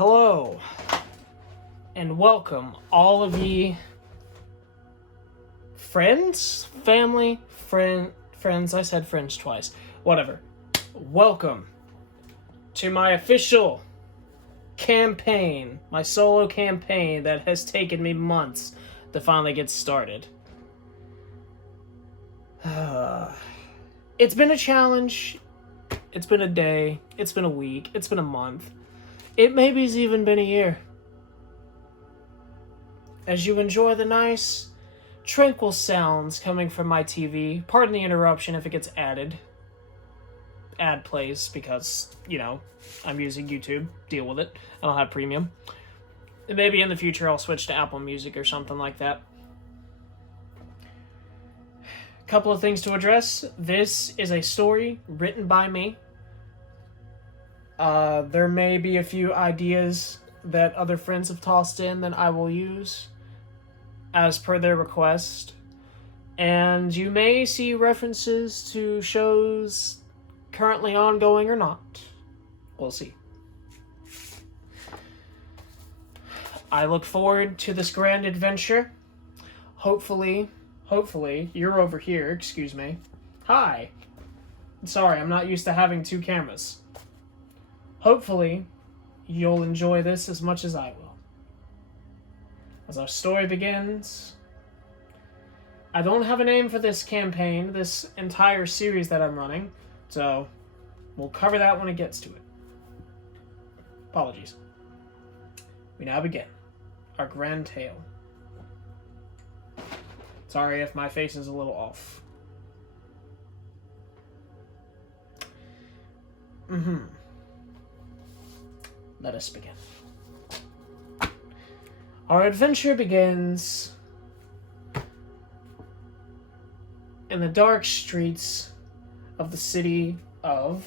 Hello, and welcome all of ye friends, family, friends, I said friends twice, whatever. Welcome to my official campaign, my solo campaign that has taken me months to finally get started. It's been a challenge, it's been a day, it's been a week, it's been a month. It maybe's even been a year. As you enjoy the nice, tranquil sounds coming from my TV, pardon the interruption if it gets added. Ad plays because, I'm using YouTube. Deal with it. I don't have premium. Maybe in the future I'll switch to Apple Music or something like that. Couple of things to address. This is a story written by me. There may be a few ideas that other friends have tossed in that I will use as per their request. And you may see references to shows currently ongoing or not. We'll see. I look forward to this grand adventure. Hopefully, you're over here, excuse me. Hi. Sorry, I'm not used to having two cameras. Hopefully, you'll enjoy this as much as I will. As our story begins, I don't have a name for this campaign, this entire series that I'm running, so we'll cover that when it gets to it. Apologies. We now begin our grand tale. Sorry if my face is a little off. Let us begin. Our adventure begins in the dark streets of the city of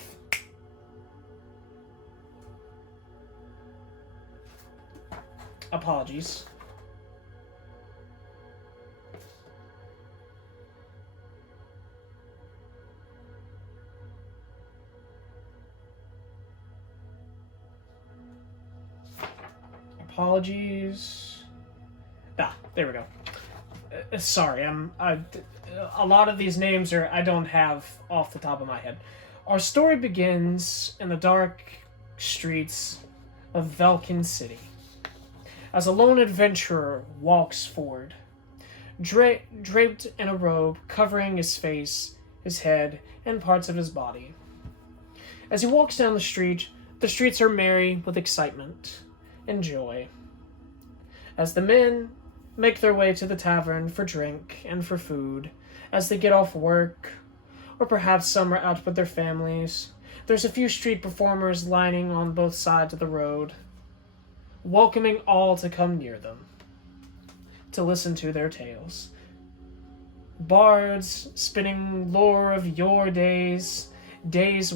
apologies. Apologies. There we go. Sorry, a lot of these names I don't have off the top of my head. Our story begins in the dark streets of Velkin City, as a lone adventurer walks forward, draped in a robe covering his face, his head, and parts of his body. As he walks down the streets are merry with excitement and joy, as the men make their way to the tavern for drink and for food, as they get off work, or perhaps some are out with their families. There's a few street performers lining on both sides of the road, welcoming all to come near them, to listen to their tales. Bards spinning lore of yore days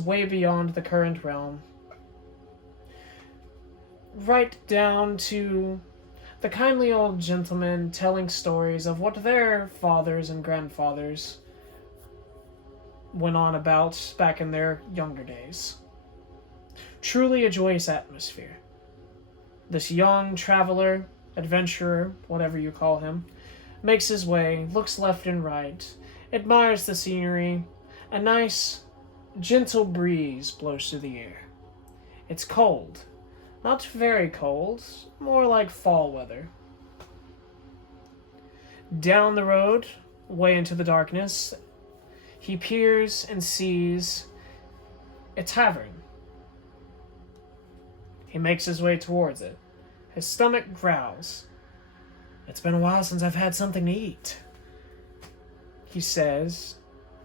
way beyond the current realm, right down to the kindly old gentlemen telling stories of what their fathers and grandfathers went on about back in their younger days. Truly a joyous atmosphere. This young traveler, adventurer, whatever you call him, makes his way, looks left and right, admires the scenery. A nice, gentle breeze blows through the air. It's cold. Not very cold, more like fall weather. Down the road, way into the darkness, he peers and sees a tavern. He makes his way towards it. His stomach growls. "It's been a while since I've had something to eat," he says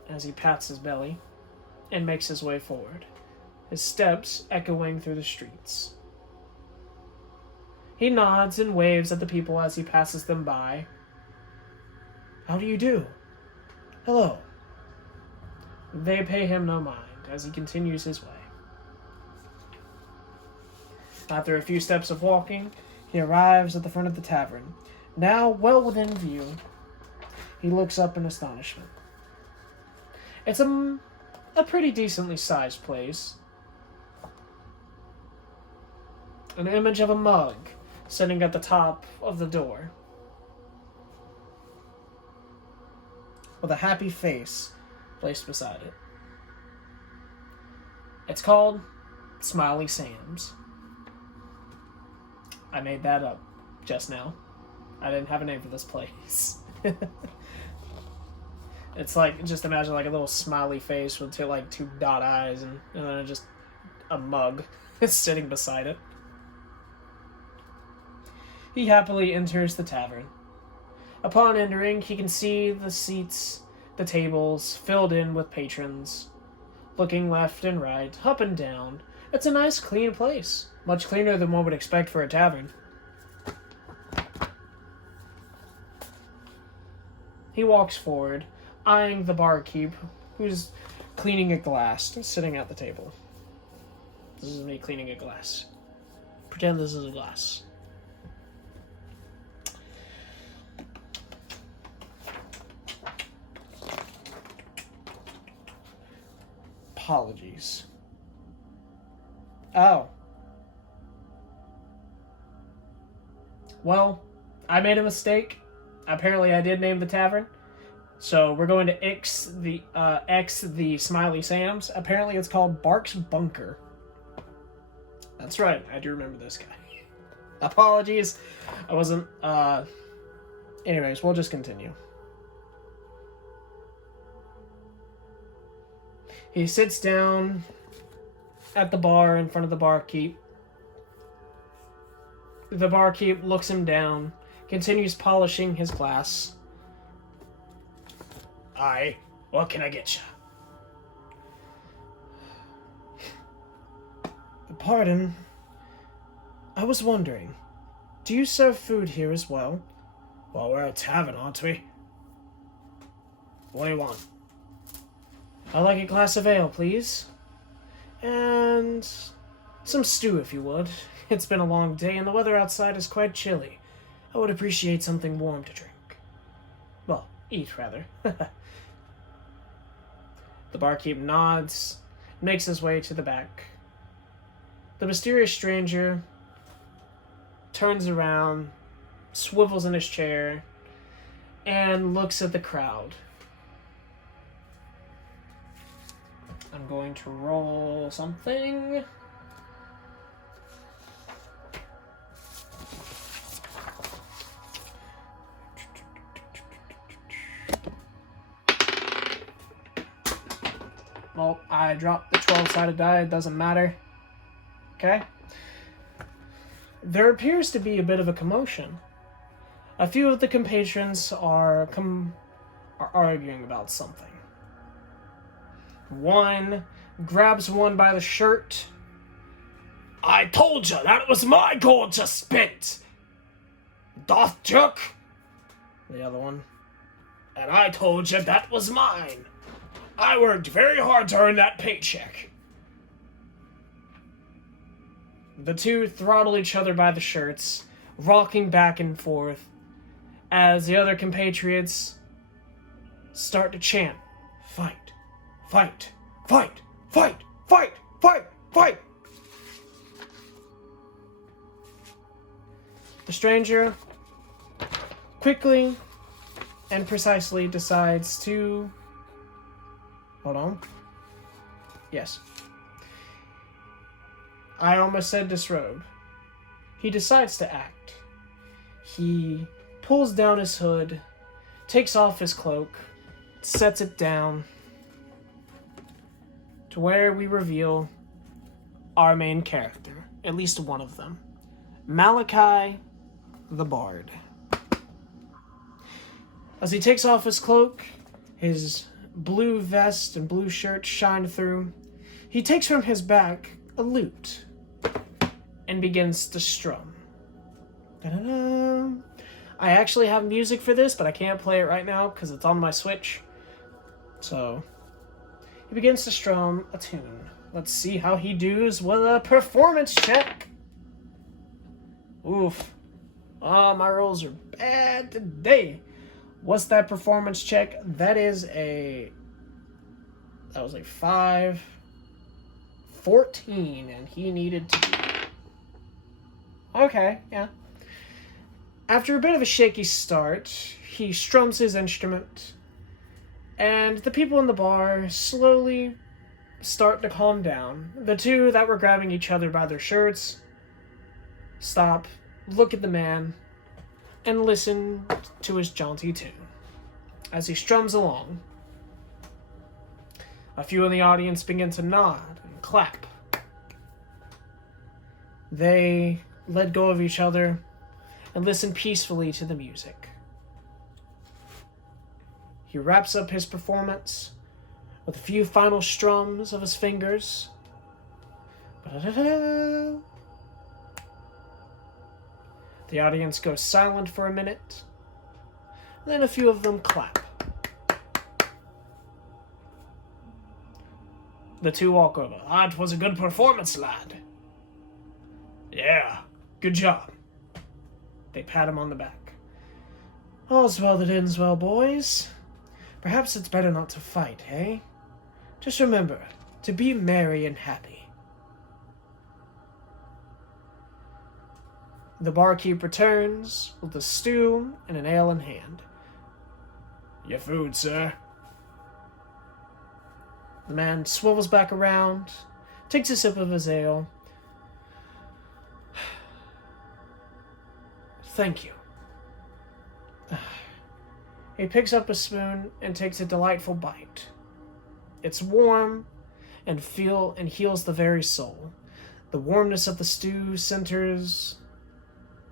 as he pats his belly and makes his way forward, his steps echoing through the streets. He nods and waves at the people as he passes them by. "How do you do?" "Hello." They pay him no mind as he continues his way. After a few steps of walking, he arrives at the front of the tavern. Now well within view, he looks up in astonishment. It's a pretty decently sized place. an image of a mug sitting at the top of the door, with a happy face placed beside it. It's called Smiley Sam's. I made that up just now. I didn't have a name for this place. It's like, just imagine like a little smiley face with two dot eyes and then just a mug sitting beside it. He happily enters the tavern. Upon entering, he can see the seats, the tables, filled in with patrons, looking left and right, up and down. It's a nice, clean place. Much cleaner than one would expect for a tavern. He walks forward, eyeing the barkeep, who's cleaning a glass, sitting at the table. This is me cleaning a glass. Pretend this is a glass. Apologies. Oh. Well, I made a mistake. Apparently I did name the tavern. So we're going to X the Smiley Sam's. Apparently it's called Bark's Bunker. That's right, I do remember this guy. Apologies. I wasn't, anyways, we'll just continue. He sits down at the bar in front of the barkeep. The barkeep looks him down, continues polishing his glass. Aye, what can I get you? Pardon. I was wondering, do you serve food here as well? Well, we're a tavern, aren't we? What do you want? I'd like a glass of ale, please. And some stew, if you would. It's been a long day, and the weather outside is quite chilly. I would appreciate something warm to drink. Well, eat, rather. The barkeep nods, makes his way to the back. The mysterious stranger turns around, swivels in his chair, and looks at the crowd. I'm going to roll something. Well, I dropped the 12-sided die. It doesn't matter. Okay? There appears to be a bit of a commotion. A few of the compatrons are arguing about something. One grabs one by the shirt. I told you that was my gold you spent, doth jerk. The other one. And I told you that was mine. I worked very hard to earn that paycheck. The two throttle each other by the shirts, rocking back and forth, as the other compatriots start to chant, fight. Fight! Fight! Fight! Fight! Fight! Fight! The stranger quickly and precisely decides to... Hold on. Yes. I almost said disrobe. He decides to act. He pulls down his hood, takes off his cloak, sets it down, to where we reveal our main character, at least one of them, Malachi the Bard. As he takes off his cloak, his blue vest and blue shirt shine through, he takes from his back a lute and begins to strum. Da-da-da. I actually have music for this, but I can't play it right now because it's on my Switch. So... he begins to strum a tune. Let's see how he does with a performance check. Oof. Oh, my rolls are bad today. What's that performance check? That was a 5. 14, and he needed to Okay, yeah. After a bit of a shaky start, he strums his instrument, and the people in the bar slowly start to calm down. The two that were grabbing each other by their shirts stop, look at the man, and listen to his jaunty tune as he strums along. A few in the audience begin to nod and clap. They let go of each other and listen peacefully to the music. He wraps up his performance with a few final strums of his fingers. Ba-da-da-da. The audience goes silent for a minute. Then a few of them clap. The two walk over. That was a good performance, lad. Yeah, good job. They pat him on the back. All's well that ends well, boys. Perhaps it's better not to fight, eh? Just remember to be merry and happy. The barkeep returns with a stew and an ale in hand. Your food, sir. The man swivels back around, takes a sip of his ale. Thank you. He picks up a spoon and takes a delightful bite. It's warm and heals the very soul. The warmness of the stew centers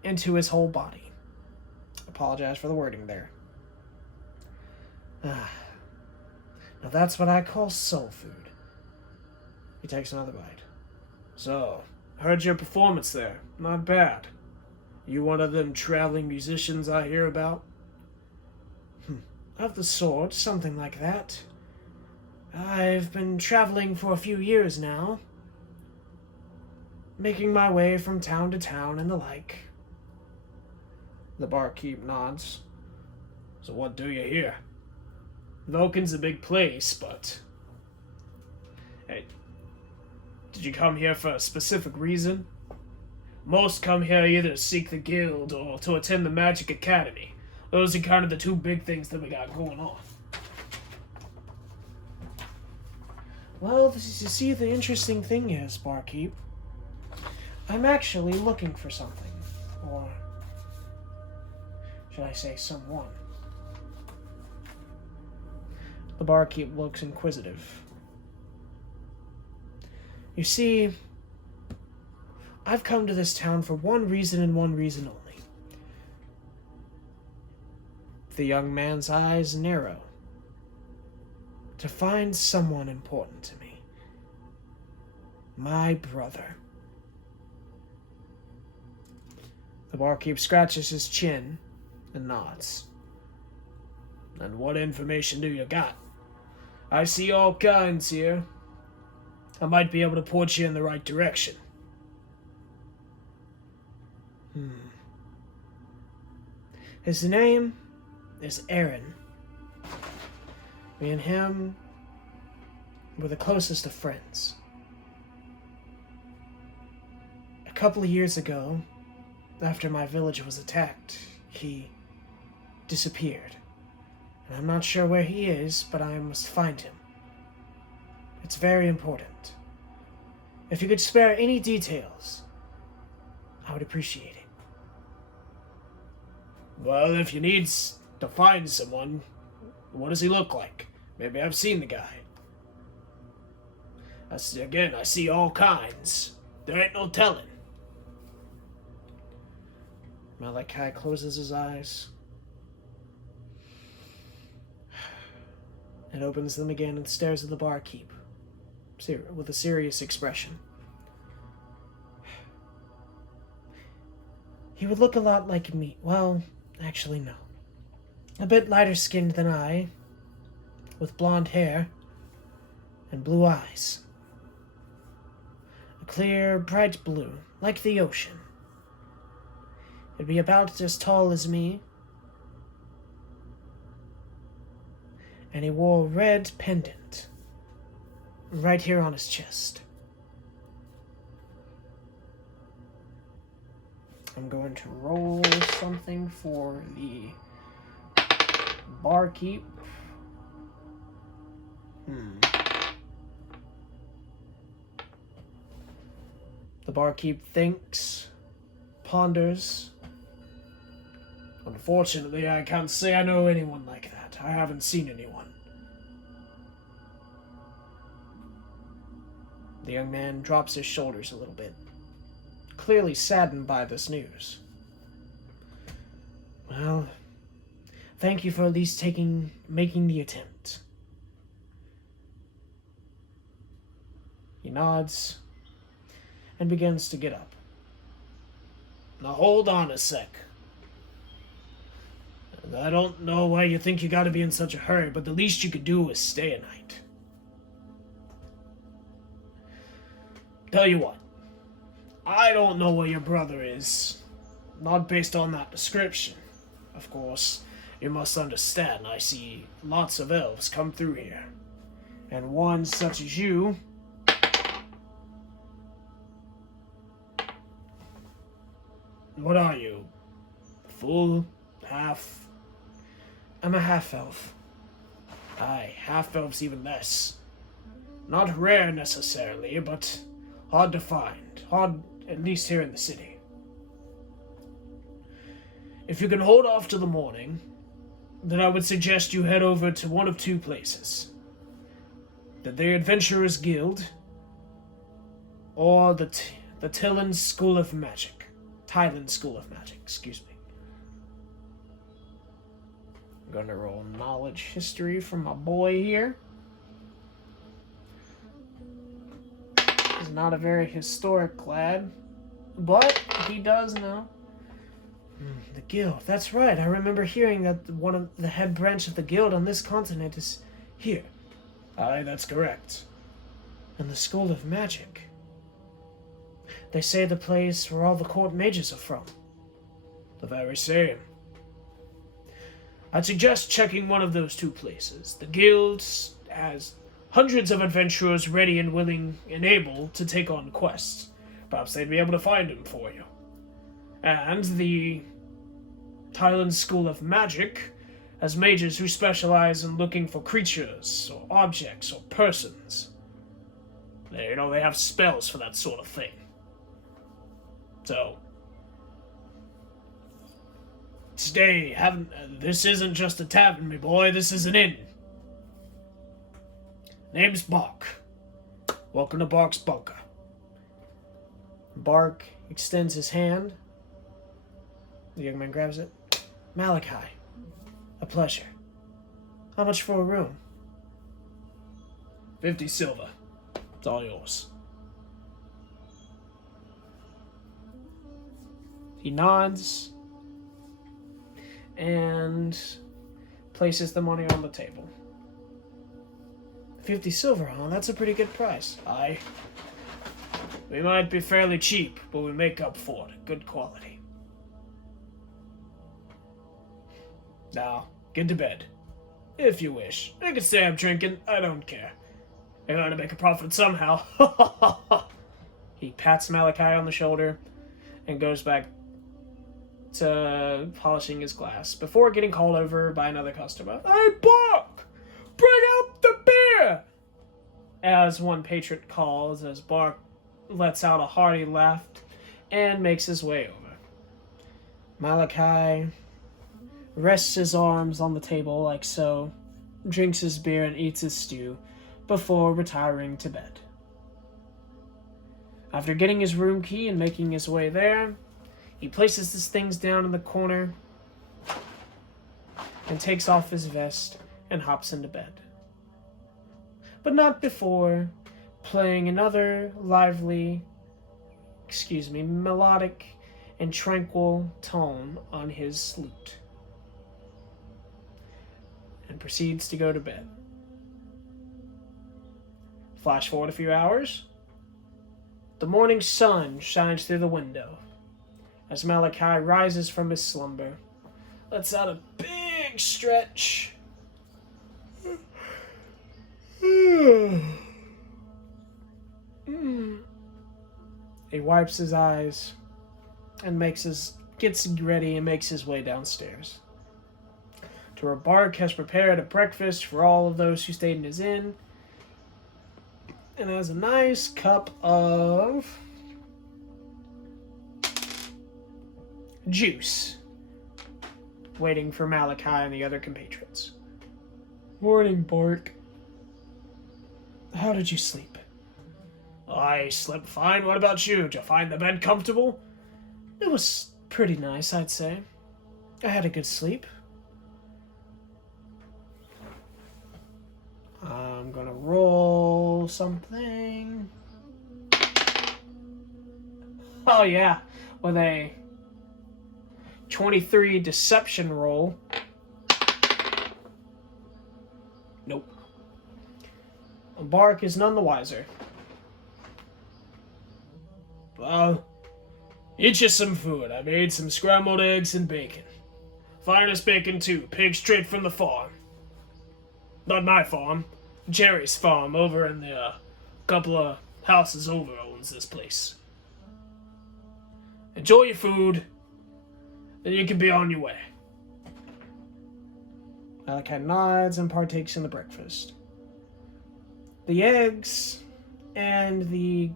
into his whole body. Apologize for the wording there. Now that's what I call soul food. He takes another bite. So, heard your performance there. Not bad. You one of them traveling musicians I hear about? Of the sort, something like that. I've been traveling for a few years now, making my way from town to town and the like. The barkeep nods. So what do you here? Vulcan's a big place, but... Hey, did you come here for a specific reason? Most come here either to seek the guild or to attend the Magic Academy. Those are kind of the two big things that we got going on. Well, you see, the interesting thing is, barkeep, I'm actually looking for something. Or should I say someone? The barkeep looks inquisitive. You see, I've come to this town for one reason and one reason only. The young man's eyes narrow. To find someone important to me. My brother. The barkeep scratches his chin and nods. And what information do you got? I see all kinds here. I might be able to point you in the right direction. His name is Aaron. Me and him were the closest of friends. A couple of years ago, after my village was attacked, he disappeared. And I'm not sure where he is, but I must find him. It's very important. If you could spare any details, I would appreciate it. Well, if you need to find someone, what does he look like? Maybe I've seen the guy. I see all kinds. There ain't no telling. Malachi closes his eyes and opens them again and stares at the barkeep with a serious expression. He would look a lot like me. Well, actually, no. A bit lighter skinned than I, with blonde hair and blue eyes. A clear, bright blue, like the ocean. He'd be about as tall as me, and he wore a red pendant right here on his chest. I'm going to roll something for the barkeep. The barkeep thinks, ponders. Unfortunately, I can't say I know anyone like that. I haven't seen anyone. The young man drops his shoulders a little bit, clearly saddened by this news. Well, thank you for at least making the attempt. He nods and begins to get up. Now hold on a sec. I don't know why you think you gotta be in such a hurry, but the least you could do is stay a night. Tell you what, I don't know where your brother is. Not based on that description. Of course, you must understand I see lots of elves come through here. And one such as you... What are you? Full? Half? I'm a half-elf. Aye, half-elf's even less. Not rare necessarily, but hard to find. Hard, at least here in the city. If you can hold off till the morning, then I would suggest you head over to one of two places. The Adventurers Guild, or the Tylan School of Magic. Tylan School of Magic, excuse me. I'm gonna roll knowledge history from my boy here. He's not a very historic lad, but he does know. The guild, that's right. I remember hearing that one of the head branch of the guild on this continent is here. Aye, that's correct. And the School of Magic. They say the place where all the court mages are from. The very same. I'd suggest checking one of those two places. The guild has hundreds of adventurers ready and willing and able to take on quests. Perhaps they'd be able to find them for you. And the Tylan School of Magic has mages who specialize in looking for creatures or objects or persons. They have spells for that sort of thing. So, stay. This isn't just a tavern, me boy. This is an inn. Name's Bark. Welcome to Bark's Bunker. Bark extends his hand. The young man grabs it. Malachi. A pleasure. How much for a room? 50 silver. It's all yours. He nods and places the money on the table. 50 silver, huh? That's a pretty good price. Aye. We might be fairly cheap, but we make up for it. Good quality. Now, get to bed. If you wish. You can say I'm drinking. I don't care. I gotta make a profit somehow. He pats Malachi on the shoulder and goes back to polishing his glass before getting called over by another customer. Hey, Bark! Bring up the beer! As one patron calls, as Bark lets out a hearty laugh and makes his way over. Malachi rests his arms on the table like so, drinks his beer and eats his stew before retiring to bed. After getting his room key and making his way there, he places his things down in the corner and takes off his vest and hops into bed. But not before playing another lively, melodic and tranquil tone on his lute, and proceeds to go to bed. Flash forward a few hours. The morning sun shines through the window as Malachi rises from his slumber, lets out a big stretch, he wipes his eyes and gets ready and makes his way downstairs. To where Bark has prepared a breakfast for all of those who stayed in his inn, and has a nice cup of juice waiting for Malachi and the other compatriots. Morning, Bark. How did you sleep? I slept fine. What about you? Did you find the bed comfortable? It was pretty nice, I'd say. I had a good sleep. I'm gonna roll something. Oh yeah, with a 23 deception roll. Nope. Bark is none the wiser. Well, eat you some food. I made some scrambled eggs and bacon. Finest bacon too, pig straight from the farm. Not my farm. Jerry's farm over in the couple of houses over owns this place. Enjoy your food, then you can be on your way. Malachi nods and partakes in the breakfast. The eggs and the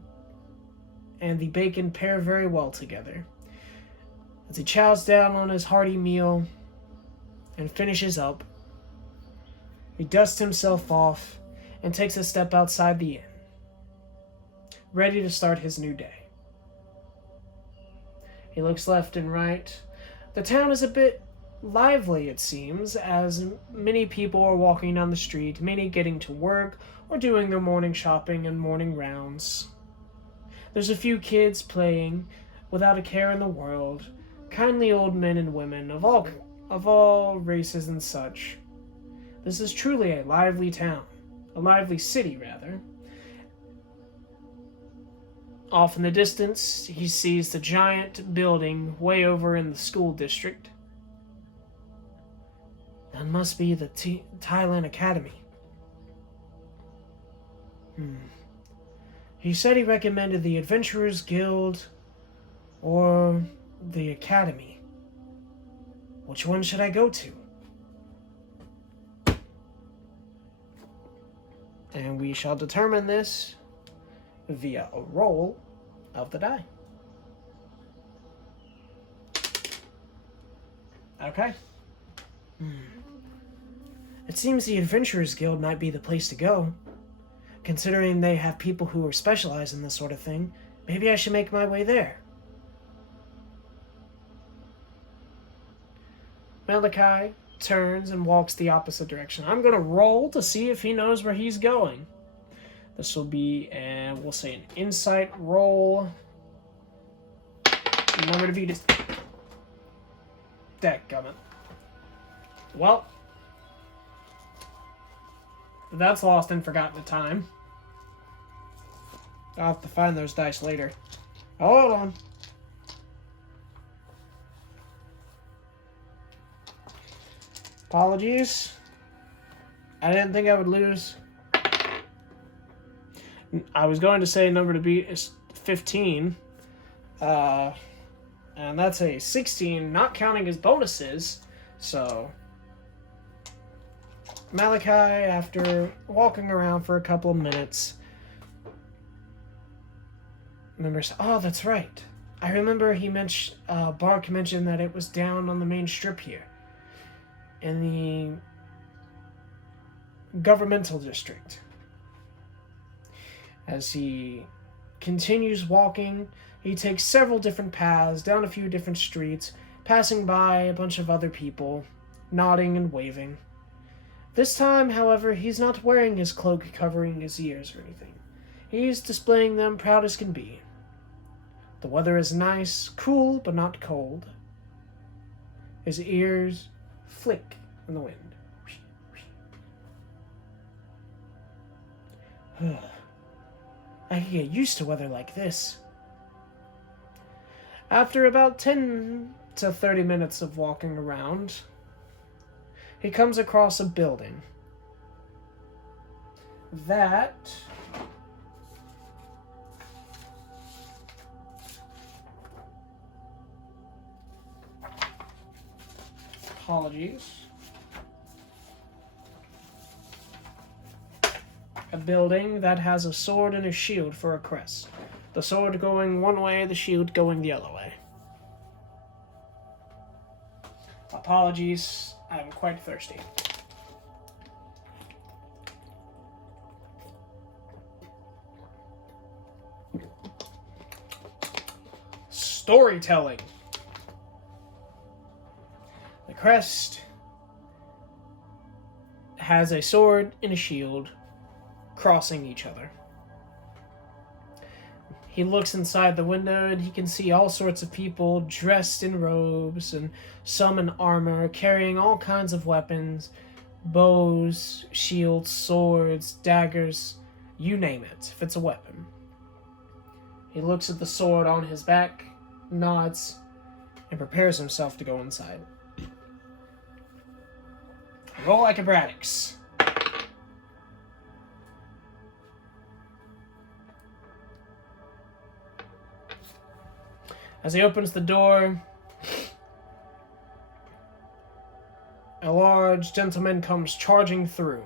bacon pair very well together. As he chows down on his hearty meal and finishes up, he dusts himself off and takes a step outside the inn, ready to start his new day. He looks left and right. The town is a bit lively, it seems, as many people are walking down the street, many getting to work or doing their morning shopping and morning rounds. There's a few kids playing without a care in the world, kindly old men and women of all races and such. This is truly a lively town, a lively city, rather. Off in the distance, he sees the giant building way over in the school district. That must be the Thailand Academy. He said he recommended the Adventurers Guild or the Academy. Which one should I go to? And we shall determine this via a roll of the die. Okay. It seems the Adventurers Guild might be the place to go. Considering they have people who are specialized in this sort of thing, maybe I should make my way there. Malachi turns and walks the opposite direction. I'm going to roll to see if he knows where he's going. This will be, we'll say, an insight roll. Number to beat is... Dadgummit. Well, that's lost and forgotten at time. I'll have to find those dice later. Hold on. Apologies. I didn't think I would lose. I was going to say number to beat is 15. And that's a 16, not counting his bonuses. So, Malachi, after walking around for a couple of minutes, remembers, oh, that's right. I remember he mentioned, Bark mentioned that it was down on the main strip here, in the governmental district. As he continues walking, he takes several different paths, down a few different streets, passing by a bunch of other people, nodding and waving. This time, however, he's not wearing his cloak covering his ears or anything. He's displaying them proud as can be. The weather is nice, cool, but not cold. His ears flick in the wind. I can get used to weather like this. After about 10 to 30 minutes of walking around, he comes across a building that Apologies. A building that has a sword and a shield for a crest. The sword going one way, the shield going the other way. Apologies, I'm quite thirsty. Storytelling. The crest has a sword and a shield crossing each other. He looks inside the window and he can see all sorts of people dressed in robes and some in armor, carrying all kinds of weapons, bows, shields, swords, daggers, you name it, if it's a weapon. He looks at the sword on his back, nods, and prepares himself to go inside. Roll acrobatics. As he opens the door, a large gentleman comes charging through.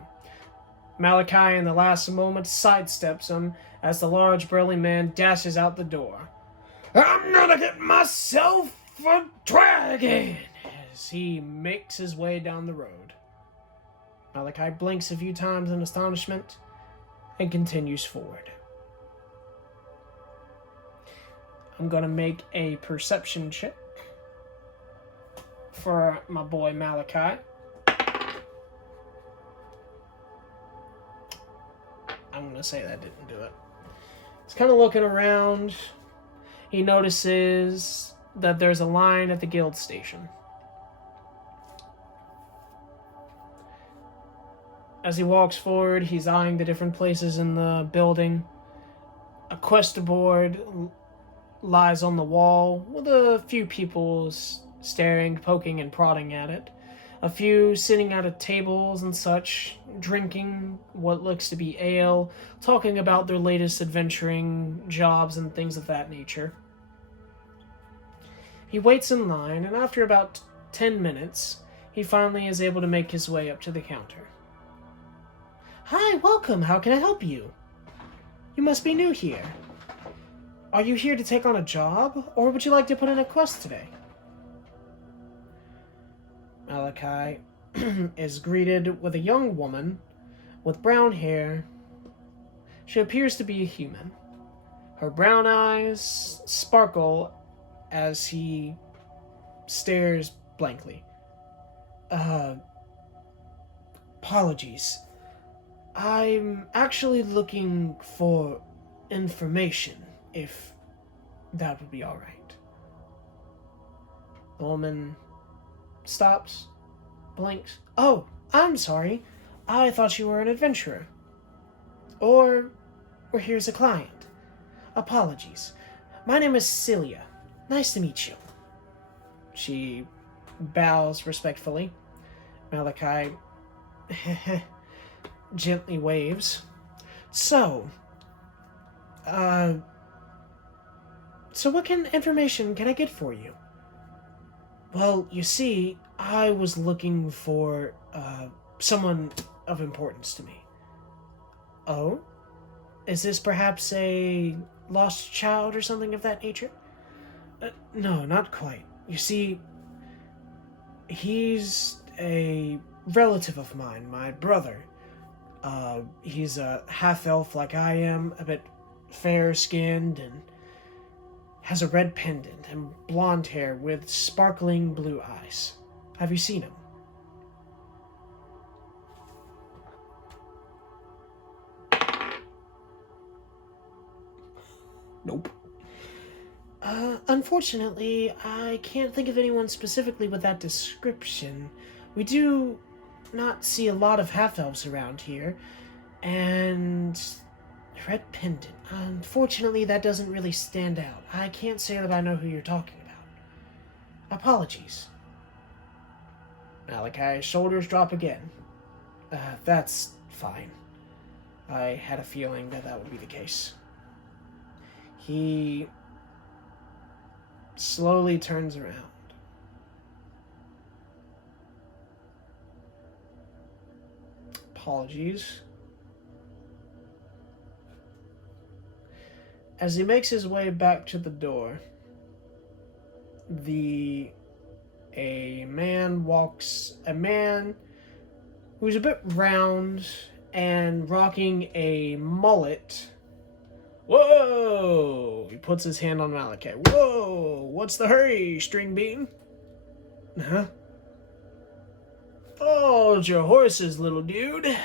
Malachi, in the last moment, sidesteps him as the large burly man dashes out the door. I'm gonna get myself a dragon! As he makes his way down the road. Malachi blinks a few times in astonishment and continues forward. I'm gonna make a perception check for my boy Malachi. I'm gonna say that didn't do it. He's kind of looking around. He notices that there's a line at the guild station. As he walks forward, he's eyeing the different places in the building. A quest board lies on the wall, with a few people staring, poking, and prodding at it. A few sitting at tables and such, drinking what looks to be ale, talking about their latest adventuring jobs and things of that nature. He waits in line, and after about 10 minutes, he finally is able to make his way up to the counter. Hi, welcome. How can I help you? You must be new here. Are you here to take on a job, or would you like to put in a quest today? Malachi is greeted with a young woman with brown hair. She appears to be a human. Her brown eyes sparkle as he stares blankly. Apologies. I'm actually looking for information, if that would be alright. The woman stops, blinks. Oh, I'm sorry. I thought you were an adventurer. Or here's a client. Apologies. My name is Celia. Nice to meet you. She bows respectfully. Malachi gently waves. So what information can I get for you? Well, you see, I was looking for, someone of importance to me. Oh? Is this perhaps a lost child or something of that nature? No, not quite. You see, he's a relative of mine, my brother. He's a half-elf like I am, a bit fair-skinned, and has a red pendant and blonde hair with sparkling blue eyes. Have you seen him? Nope. Unfortunately, I can't think of anyone specifically with that description. We do not see a lot of half-elves around here, and red pendant. Unfortunately, that doesn't really stand out. I can't say that I know who you're talking about. Apologies. Malachi's shoulders drop again. That's fine. I had a feeling that would be the case. He slowly turns around. apologies. As he makes his way back to the door, a man who's a bit round and rocking a mullet. Whoa! He puts his hand on Malachi. Whoa! What's the hurry, string bean? Huh? Hold your horses, little dude.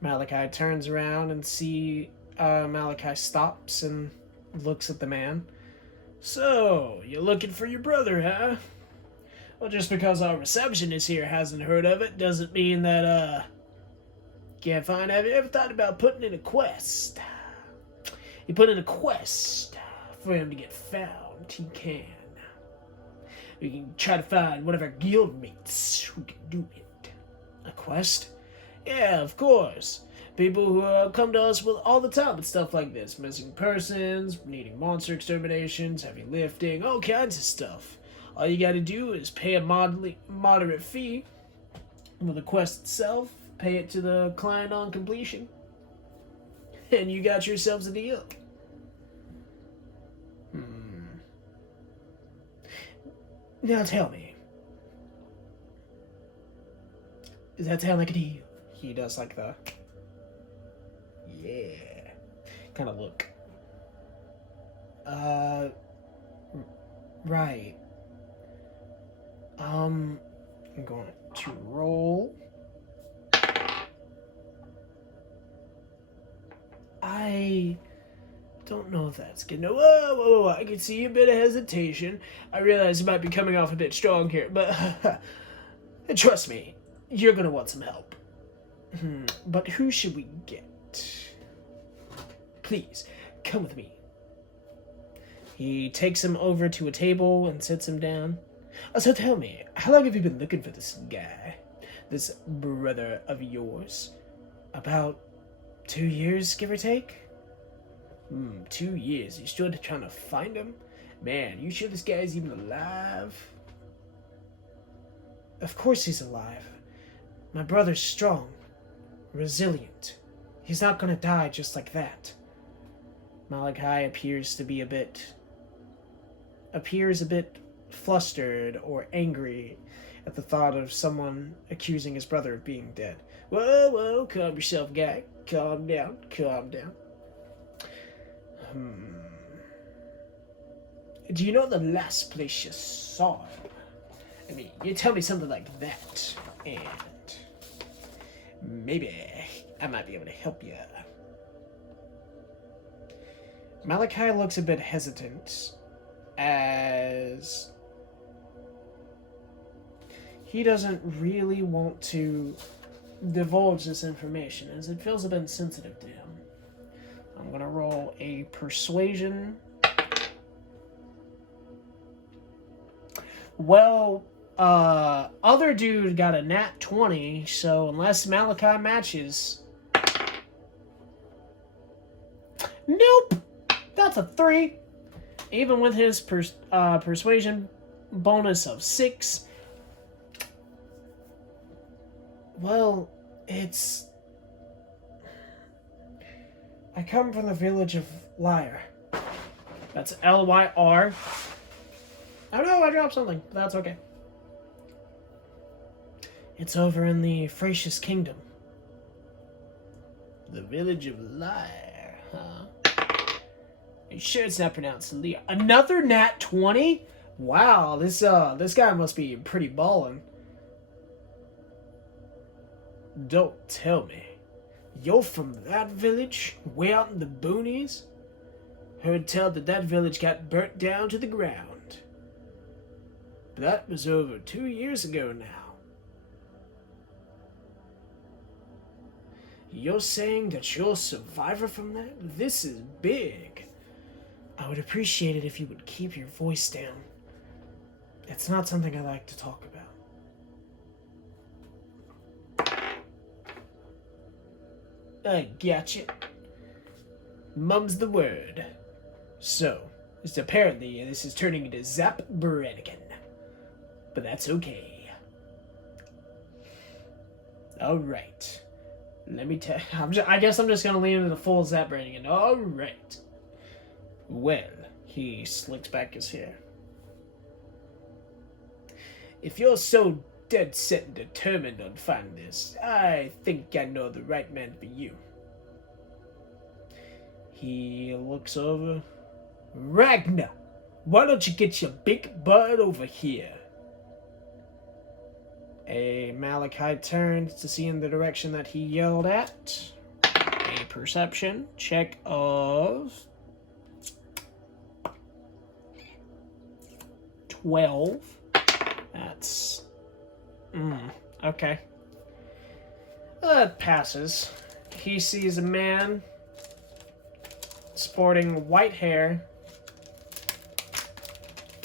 Malachi turns around and Malachi stops and looks at the man. So, you're looking for your brother, huh? Well, just because our receptionist here hasn't heard of it doesn't mean that, can't find. Have you ever thought about putting in a quest? You put in a quest for him to get found. He can. We can try to find one of our guild mates who can do it. A quest? Yeah, of course. People who come to us with all the time with stuff like this. Missing persons, needing monster exterminations, heavy lifting, all kinds of stuff. All you gotta do is pay a moderate fee for the quest itself, pay it to the client on completion, and you got yourselves a deal. Now tell me, does that sound like a deal? He does like the, yeah, kind of look. Right. I'm going to roll. I don't know if that's good. No, whoa, I can see a bit of hesitation. I realize it might be coming off a bit strong here, but trust me, you're gonna want some help. But who should we get? Please, come with me. He takes him over to a table and sits him down. So tell me, how long have you been looking for this guy? This brother of yours? About 2 years, give or take? 2 years. You still trying to find him? Man, you sure this guy's even alive? Of course he's alive. My brother's strong, resilient. He's not gonna die just like that. Malachi appears a bit flustered or angry at the thought of someone accusing his brother of being dead. Whoa, calm yourself, guy. Calm down. Do you know the last place you saw him? I mean, you tell me something like that, and maybe I might be able to help you. Malachi looks a bit hesitant, as he doesn't really want to divulge this information, as it feels a bit sensitive to him. I'm gonna roll a persuasion. Well, other dude got a nat 20, so unless Malachi matches... Nope! That's a 3. Even with his persuasion bonus of 6. Well, it's... I come from the village of Lyre. That's Lyr. Oh no, I dropped something. But that's okay. It's over in the Frasia's Kingdom. The village of Lyre, huh? Are you sure it's not pronounced Lyre? Another nat 20? Wow, this guy must be pretty ballin'. Don't tell me. You're from that village? Way out in the boonies? Heard tell that village got burnt down to the ground. But that was over 2 years ago now. You're saying that you're a survivor from that? This is big. I would appreciate it if you would keep your voice down. It's not something I like to talk about. I gotcha. Mum's the word. So, apparently this is turning into Zap Brannigan. But that's okay. All right. Let me tell. I guess I'm just gonna lean into the full Zap brain again. All right. Well, he slicks back his hair. If you're so dead set and determined on finding this, I think I know the right man for you. He looks over. Ragna, why don't you get your big butt over here? Malachi turns to see in the direction that he yelled at. A perception check of 12. That's... okay. That passes. He sees a man sporting white hair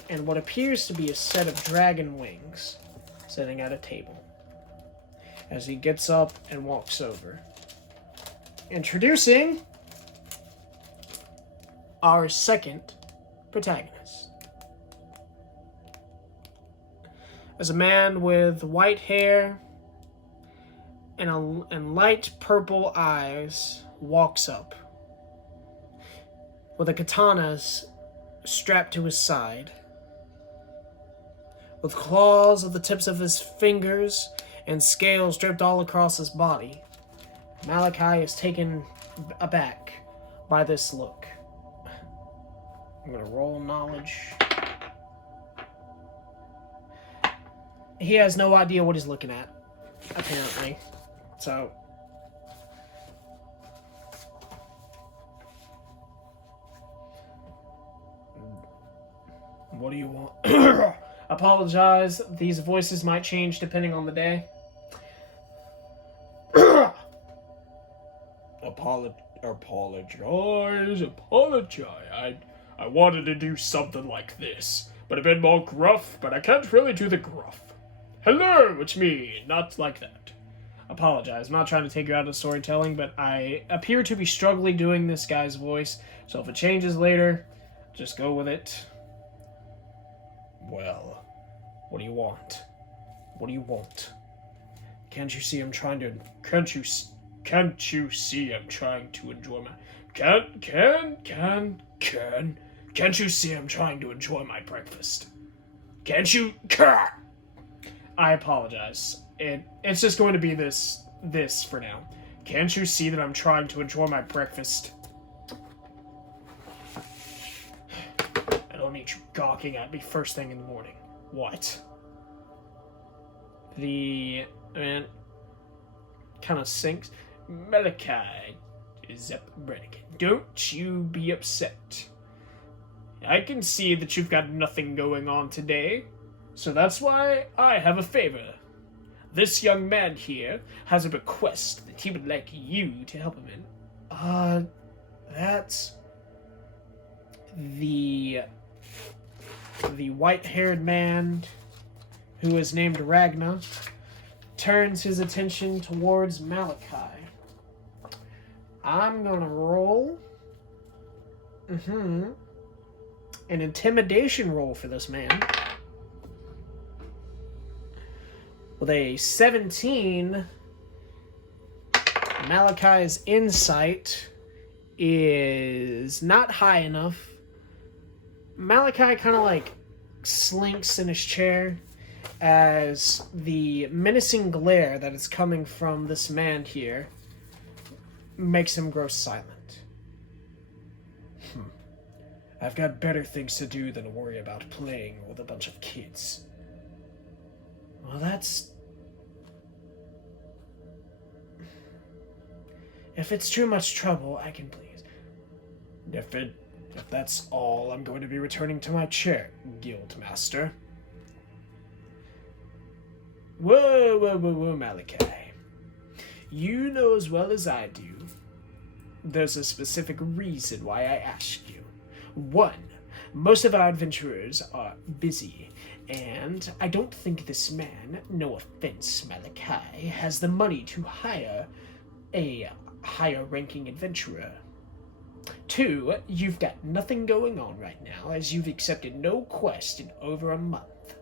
and what appears to be a set of dragon wings sitting at a table. As he gets up and walks over. Introducing our second protagonist. As a man with white hair and light purple eyes walks up, with a katana strapped to his side, with claws at the tips of his fingers and scales dripped all across his body. Malachi is taken aback by this look. I'm gonna roll knowledge. He has no idea what he's looking at, apparently. So, what do you want? Apologize. These voices might change depending on the day. Apologize. I wanted to do something like this, but a bit more gruff, but I can't really do the gruff. Hello, it's me, not like that. Apologize. I'm not trying to take you out of storytelling, but I appear to be struggling doing this guy's voice, so if it changes later, just go with it. Well, what do you want? What do you want? Can't you see I'm trying to... Can't you see I'm trying to enjoy my... Can't you see I'm trying to enjoy my breakfast? Can't you... I apologize. It's just going to be this for now. Can't you see that I'm trying to enjoy my breakfast? I don't need you gawking at me first thing in the morning. What? The man kind of sinks. Malachi is up, Brannigan. Don't you be upset. I can see that you've got nothing going on today, so that's why I have a favor. This young man here has a request that he would like you to help him in. That's the white-haired man who is named Ragna turns his attention towards Malachi. I'm gonna roll an intimidation roll for this man. With a 17, Malachi's insight is not high enough. Malachi kind of like slinks in his chair as the menacing glare that is coming from this man here makes him grow silent. I've got better things to do than worry about playing with a bunch of kids. Well, that's... If it's too much trouble, I can please. If that's all, I'm going to be returning to my chair, Guildmaster. Whoa, Malachi. You know as well as I do, there's a specific reason why I asked you. One, most of our adventurers are busy, and I don't think this man, no offense, Malachi, has the money to hire a higher-ranking adventurer. Two, you've got nothing going on right now, as you've accepted no quest in over a month.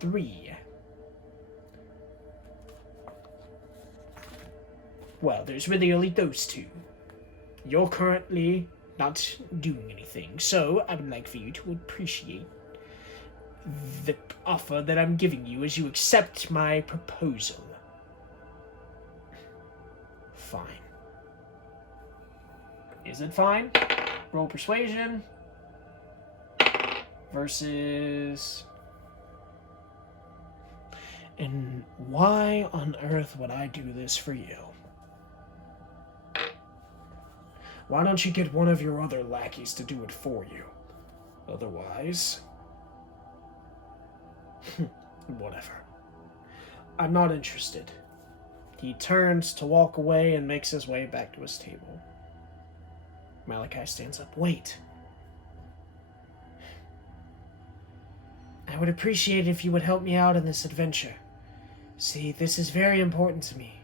Three, Well, there's really only those two. You're currently not doing anything, so I would like for you to appreciate the offer that I'm giving you as you accept my proposal. Fine. Is it fine? Roll persuasion. Versus... And why on earth would I do this for you? Why don't you get one of your other lackeys to do it for you? Otherwise... whatever. I'm not interested. He turns to walk away and makes his way back to his table. Malachi stands up. Wait. I would appreciate it if you would help me out in this adventure. See, this is very important to me.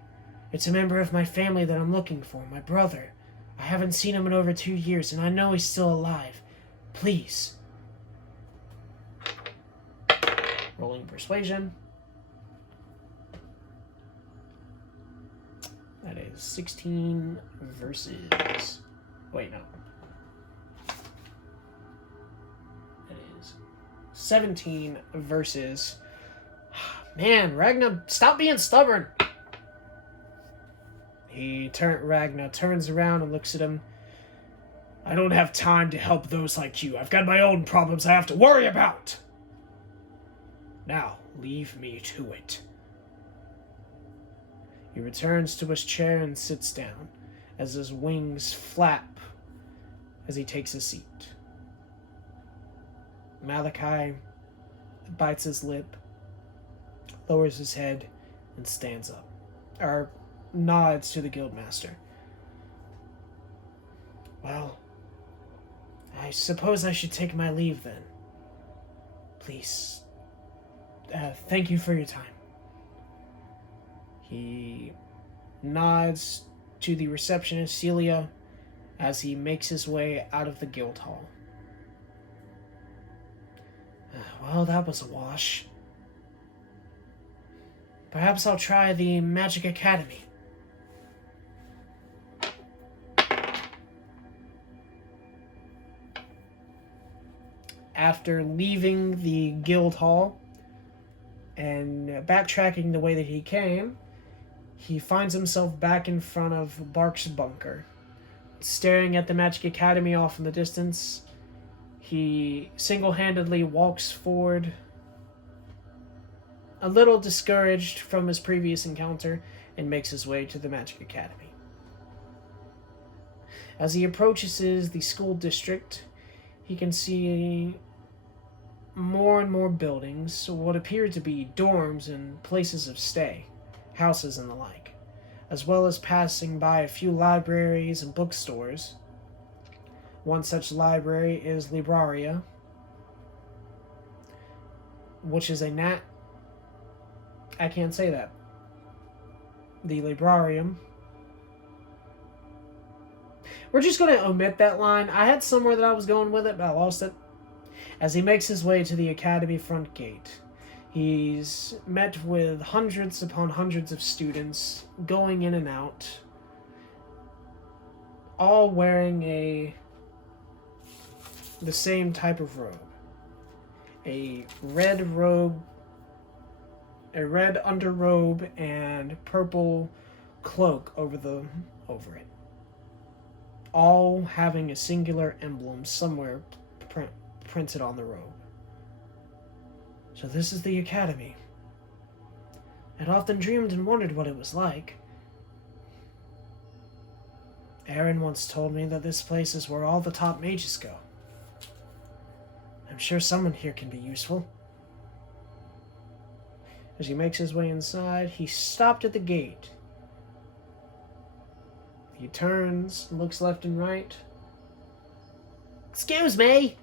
It's a member of my family that I'm looking for, my brother. I haven't seen him in over 2 years, and I know he's still alive. Please. Rolling persuasion. That is 16 versus... Wait, no. That is 17 versus... Man, Ragna, stop being stubborn! Ragna turns around and looks at him. I don't have time to help those like you. I've got my own problems I have to worry about. Now, leave me to it. He returns to his chair and sits down as his wings flap as he takes a seat. Malachi bites his lip, lowers his head, and stands up, or nods to the guildmaster. Well, I suppose I should take my leave then. Please. Thank you for your time. He nods to the receptionist, Celia, as he makes his way out of the guild hall. Well, that was a wash. Perhaps I'll try the Magic Academy. After leaving the guild hall and backtracking the way that he came, he finds himself back in front of Bark's bunker. Staring at the Magic Academy off in the distance, he single-handedly walks forward, a little discouraged from his previous encounter, and makes his way to the Magic Academy. As he approaches the school district, he can see more and more buildings, what appear to be dorms and places of stay, houses and the like, as well as passing by a few libraries and bookstores. One such library is Libraria, which is I can't say that. The Librarium. We're just going to omit that line. I had somewhere that I was going with it, but I lost it. As he makes his way to the academy front gate, he's met with hundreds upon hundreds of students going in and out, all wearing the same type of robe. A red underrobe and purple cloak over it. All having a singular emblem somewhere printed on the robe. So this is the academy. I'd often dreamed and wondered what it was like. Aaron once told me that this place is where all the top mages go. I'm sure someone here can be useful. As he makes his way inside, he stopped at the gate. He turns, looks left and right. Excuse me!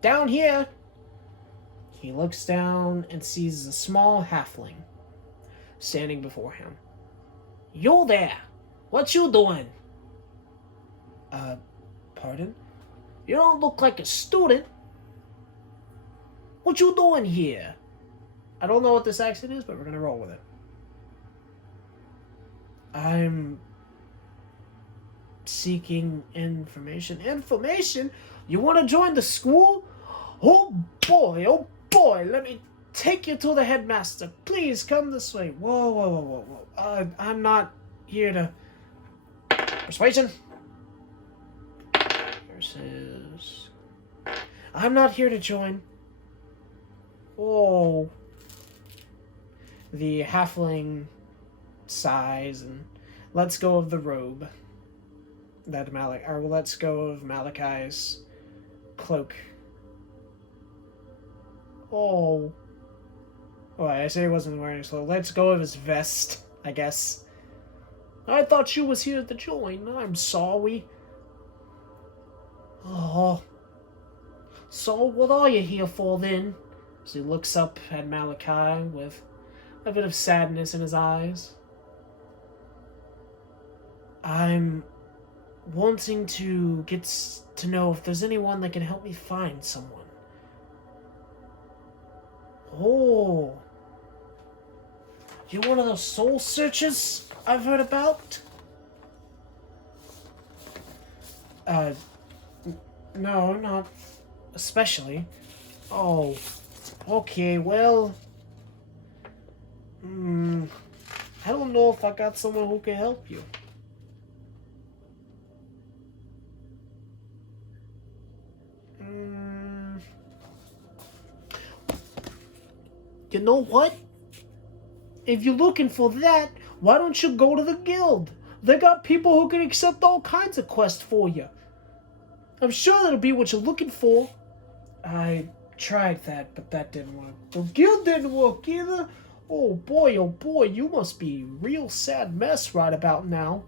Down here! He looks down and sees a small halfling standing before him. You there! What you doing? Pardon? You don't look like a student. What you doing here? I don't know what this accent is, but we're gonna roll with it. I'm seeking information. Information? You want to join the school? Oh boy, let me take you to the headmaster. Please come this way. Whoa. I'm not here to... Persuasion? Versus... I'm not here to join. Oh. The halfling sighs and lets go of the robe that lets go of Malachi's cloak. Oh, I say he wasn't wearing his clothes. Let's go of his vest, I guess. I thought you was here to join. I'm sorry. Oh, so what are you here for then? As he looks up at Malachi with a bit of sadness in his eyes. I'm wanting to get to know if there's anyone that can help me find someone. Oh. You're one of those soul searchers I've heard about? No, not especially. Oh, okay, well... I don't know if I got someone who can help you. You know what? If you're looking for that, why don't you go to the guild? They got people who can accept all kinds of quests for you. I'm sure that'll be what you're looking for. I tried that, but that didn't work. The guild didn't work either. Oh boy, you must be a real sad mess right about now.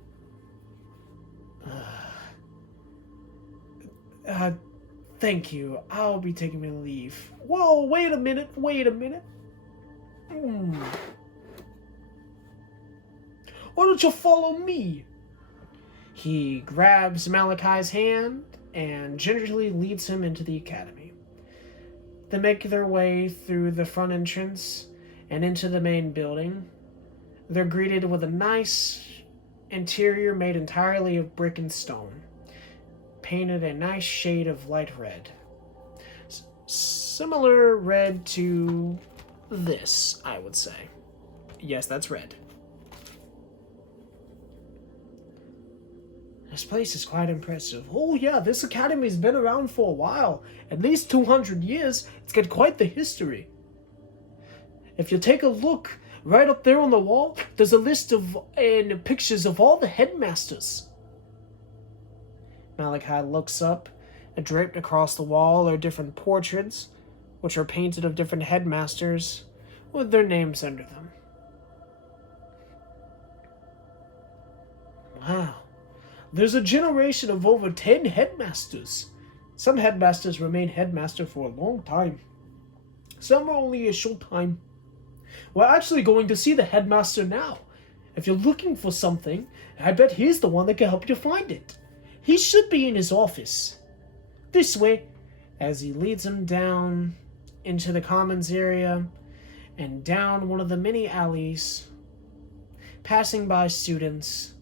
Thank you. I'll be taking my leave. Whoa, wait a minute. Why don't you follow me? He grabs Malachi's hand and gingerly leads him into the academy. They make their way through the front entrance and into the main building. They're greeted with a nice interior made entirely of brick and stone, painted a nice shade of light red. Similar red to this, I would say. Yes, that's red. This place is quite impressive. Oh yeah, this academy's been around for a while. At least 200 years. It's got quite the history. If you take a look, right up there on the wall, there's a list of and pictures of all the headmasters. Malachi looks up, and draped across the wall are different portraits, which are painted of different headmasters, with their names under them. Wow. There's a generation of over 10 headmasters. Some headmasters remain headmaster for a long time. Some are only a short time. We're actually going to see the headmaster now. If you're looking for something, I bet he's the one that can help you find it. He should be in his office. This way, as he leads him down into the commons area and down one of the many alleys, passing by students,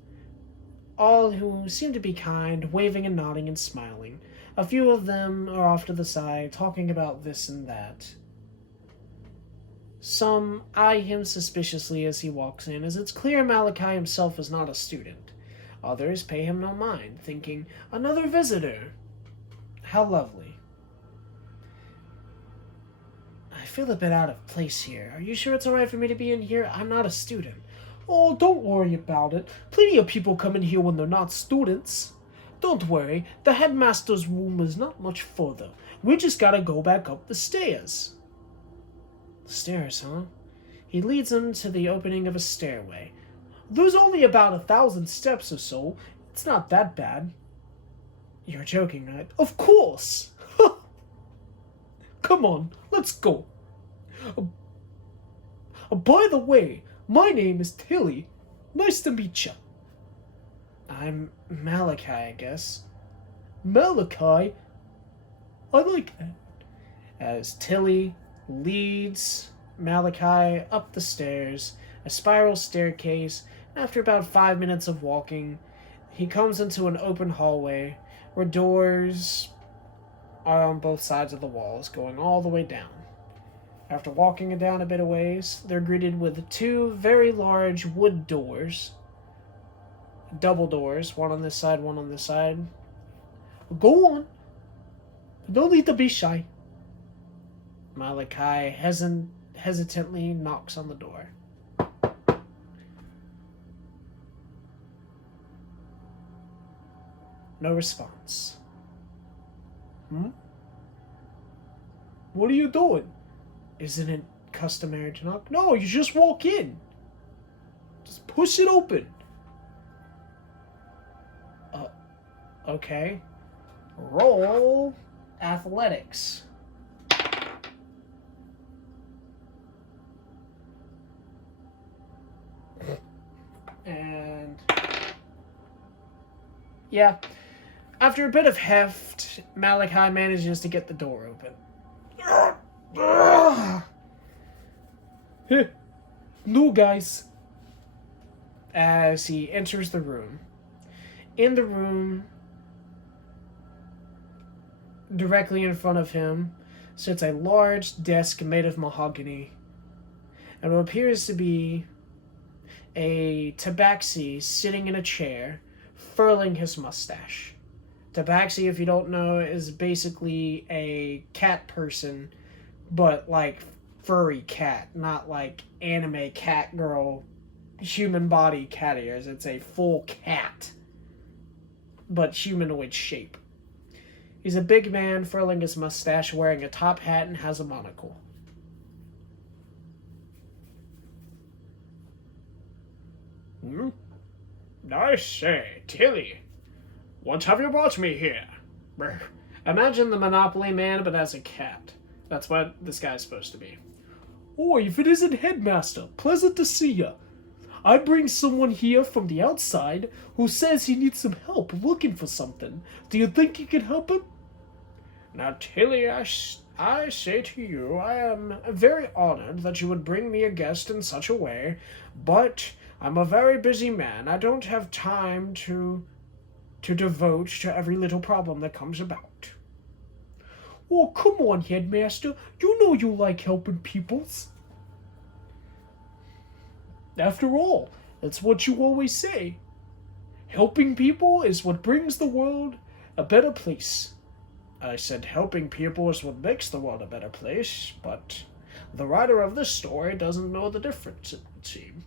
all who seem to be kind, waving and nodding and smiling. A few of them are off to the side, talking about this and that. Some eye him suspiciously as he walks in, as it's clear Malachi himself is not a student. Others pay him no mind, thinking, another visitor. How lovely. I feel a bit out of place here. Are you sure it's alright for me to be in here? I'm not a student. Oh, don't worry about it. Plenty of people come in here when they're not students. Don't worry, the headmaster's room is not much further. We just gotta go back up the stairs. The stairs, huh? He leads him to the opening of a stairway. There's only about 1,000 steps or so. It's not that bad. You're joking, right? Of course! Come on, let's go. By the way, my name is Tilly. Nice to meet you. I'm Malachi, I guess. Malachi? I like that. As Tilly leads Malachi up the stairs, a spiral staircase After about 5 minutes of walking, he comes into an open hallway where doors are on both sides of the walls, going all the way down. After walking down a bit of ways, they're greeted with two very large wood doors. Double doors, one on this side, one on this side. Go on. No need to be shy. Malachi hesitantly knocks on the door. No response. What are you doing? Isn't it customary to knock? No, you just walk in. Just push it open. Okay. Roll athletics. And yeah, after a bit of heft, Malachi manages to get the door open. No, guys. As he enters the room. In the room, directly in front of him, sits a large desk made of mahogany. And what appears to be a tabaxi sitting in a chair, furling his mustache. Tabaxi, if you don't know, is basically a cat person, but like furry cat, not like anime cat girl, human body cat ears. It's a full cat, but humanoid shape. He's a big man furling his mustache, wearing a top hat, and has a monocle. I say, Tilly, what have you brought me here? Imagine the Monopoly Man, but as a cat. That's what this guy's supposed to be. Oh, if it isn't Headmaster, pleasant to see ya. I bring someone here from the outside who says he needs some help looking for something. Do you think you can help him? Now, Tilly, I say to you, I am very honored that you would bring me a guest in such a way, but I'm a very busy man. I don't have time to devote to every little problem that comes about. Oh, come on, Headmaster. You know you like helping peoples. After all, that's what you always say. Helping people is what brings the world a better place. I said helping people is what makes the world a better place, but the writer of this story doesn't know the difference, it would seem.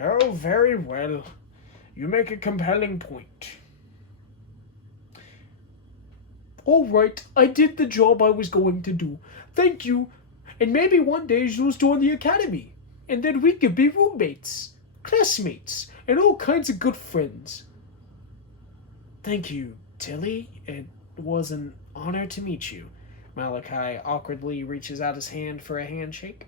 Oh, very well. You make a compelling point. All right, I did the job I was going to do. Thank you. And maybe one day you'll join the academy. And then we could be roommates, classmates, and all kinds of good friends. Thank you, Tilly. It was an honor to meet you. Malachi awkwardly reaches out his hand for a handshake.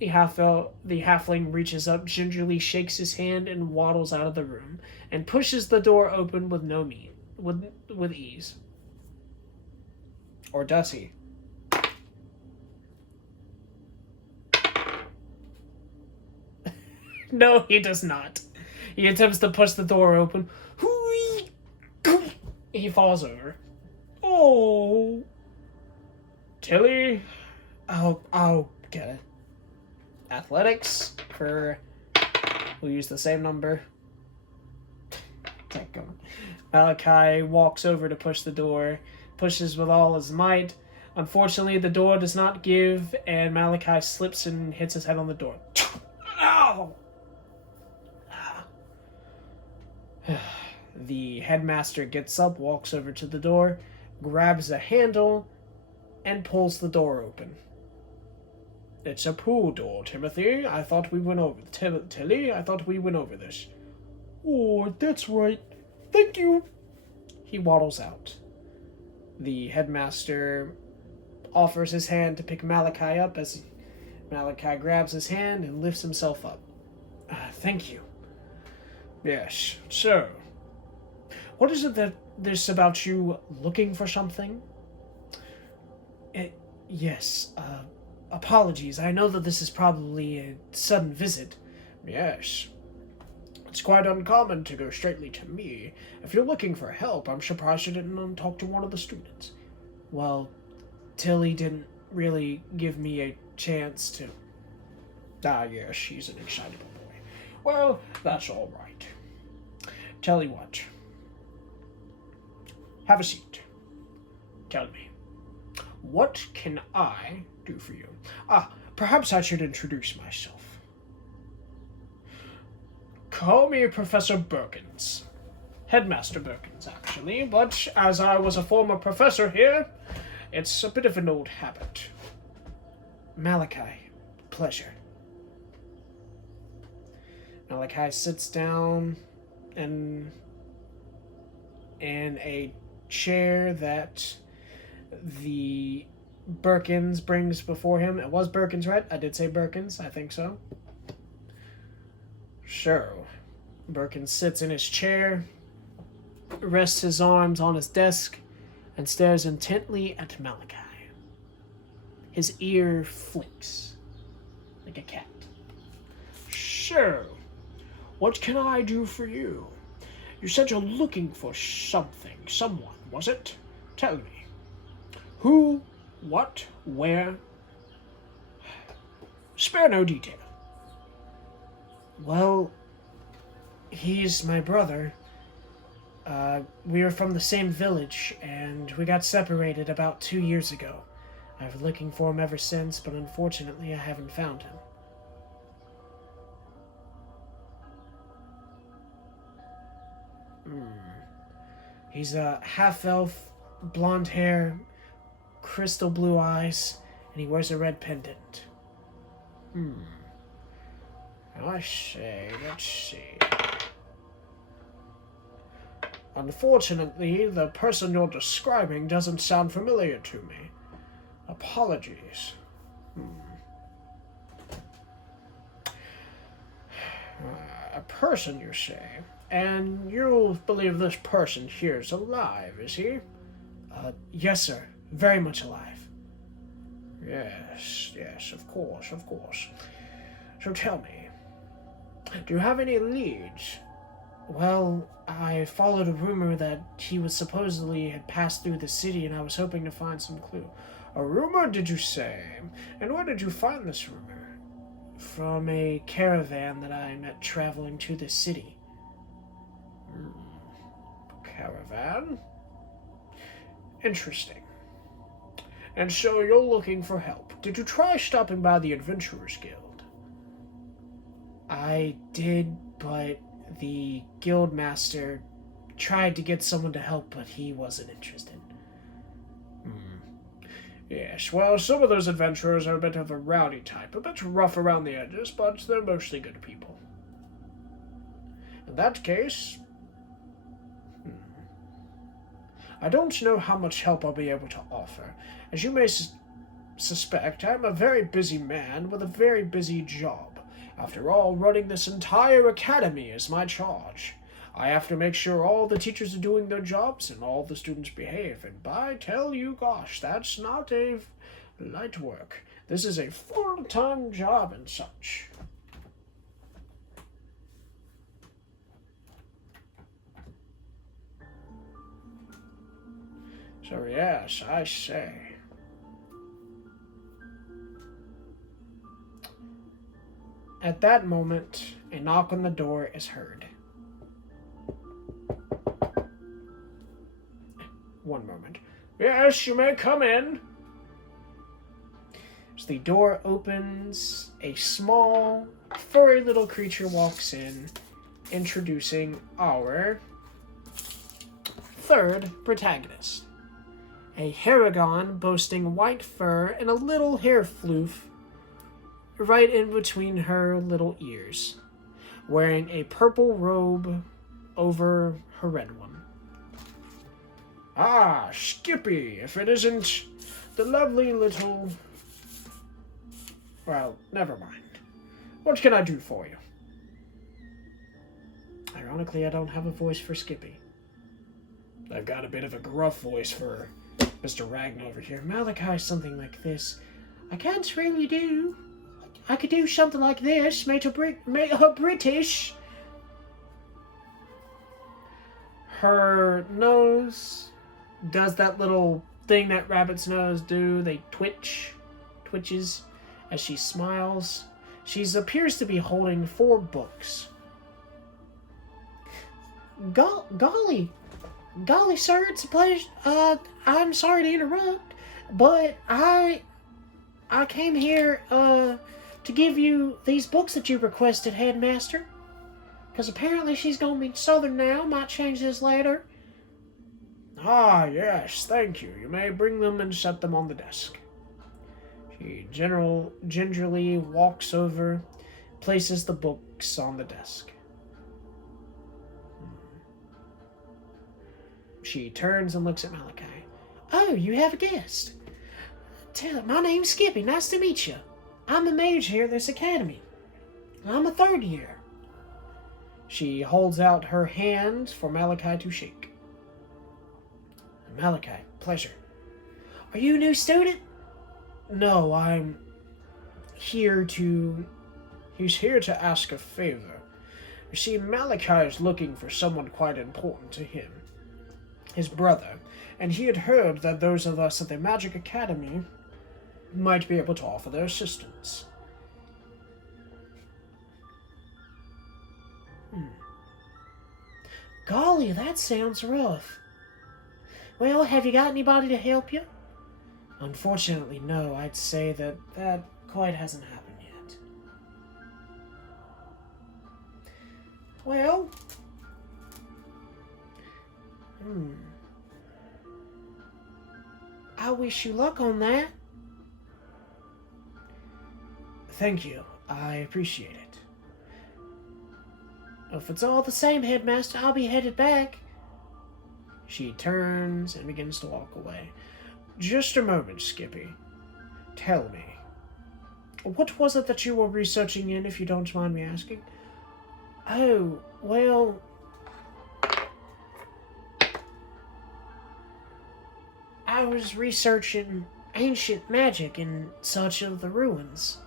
The halfling reaches up, gingerly shakes his hand, and waddles out of the room, and pushes the door open with ease. Or does he? No, he does not. He attempts to push the door open. He falls over. Oh. Tilly, I'll get it. Athletics for... We'll use the same number. Thank God. Malachi walks over to push the door, pushes with all his might. Unfortunately, the door does not give, and Malachi slips and hits his head on the door. Ow! The headmaster gets up, walks over to the door, grabs a handle, and pulls the door open. It's a pool door, Timothy. I thought we went over... Tilly, I thought we went over this. Oh, that's right. Thank you. He waddles out. The headmaster offers his hand to pick Malachi up as Malachi grabs his hand and lifts himself up. Thank you. Yes, so... What is it that this about you looking for something? Yes, apologies. I know that this is probably a sudden visit. Yes. It's quite uncommon to go straightly to me. If you're looking for help, I'm surprised you didn't talk to one of the students. Well, Tilly didn't really give me a chance to. Ah, yes, she's an excitable boy. Well, that's all right. Tell you what. Have a seat. Tell me, what can I do for you? Perhaps I should introduce myself. Call me Professor Birkins. Headmaster Birkins, actually, but as I was a former professor here, it's a bit of an old habit. Malachi, pleasure. Malachi sits down in a chair that the Birkins brings before him. It was Birkins, right? I did say Birkins. I think so. Sure. Birkins sits in his chair, rests his arms on his desk, and stares intently at Malachi. His ear flicks like a cat. So, what can I do for you? You said you're looking for someone, was it? Tell me. Who, what, where? Spare no detail. Well, he's my brother. We were from the same village, and we got separated about 2 years ago. I've been looking for him ever since, but unfortunately I haven't found him. He's a half-elf, blonde hair, crystal blue eyes, and he wears a red pendant. I see. Let's see. Unfortunately, the person you're describing doesn't sound familiar to me. Apologies. A person, you say? And you believe this person here is alive, is he? Yes, sir. Very much alive. Yes, of course. So tell me, do you have any leads? Well, I followed a rumor that he was supposedly had passed through the city, and I was hoping to find some clue. A rumor, did you say? And where did you find this rumor? From a caravan that I met traveling to the city. Caravan? Interesting. And so you're looking for help. Did you try stopping by the Adventurers Guild? I did, but the guild master tried to get someone to help, but he wasn't interested. Yes, well, some of those adventurers are a bit of a rowdy type, a bit rough around the edges, but they're mostly good people. In that case, I don't know how much help I'll be able to offer. As you may suspect, I'm a very busy man with a very busy job. After all, running this entire academy is my charge. I have to make sure all the teachers are doing their jobs and all the students behave, and I tell you, gosh, that's not a light work. This is a full-time job and such. So yes, I say. At that moment, a knock on the door is heard. One moment. Yes, you may come in. As the door opens, a small, furry little creature walks in, introducing our third protagonist. A Haragon boasting white fur and a little hair floof right in between her little ears, wearing a purple robe over her red one. Ah, Skippy, if it isn't the lovely little... Well, never mind. What can I do for you? Ironically, I don't have a voice for Skippy. I've got a bit of a gruff voice for Mr. Ragna over here. Malachi, something like this. I can't really do. I could do something like this, made her British. Her nose does that little thing that rabbits' nose do. They twitches as she smiles. She appears to be holding 4 books. Golly, sir, it's a pleasure. I'm sorry to interrupt, but I came here to give you these books that you requested, Headmaster. Because apparently she's going to be Southern now. Might change this later. Ah, yes, thank you. You may bring them and set them on the desk. She gingerly walks over, places the books on the desk. She turns and looks at Malachi. Oh, you have a guest. My name's Skippy. Nice to meet you. I'm a mage here at this academy. I'm a 3rd year. She holds out her hand for Malachi to shake. Malachi, pleasure. Are you a new student? No, I'm here to... He's here to ask a favor. You see, Malachi is looking for someone quite important to him. His brother. And he had heard that those of us at the Magic Academy might be able to offer their assistance. Golly, that sounds rough. Well, have you got anybody to help you? Unfortunately, no. I'd say that quite hasn't happened yet. Well, I wish you luck on that. Thank you. I appreciate it. If it's all the same, Headmaster, I'll be headed back. She turns and begins to walk away. Just a moment, Skippy. Tell me, what was it that you were researching in, if you don't mind me asking? Oh, well... I was researching ancient magic and such of the ruins.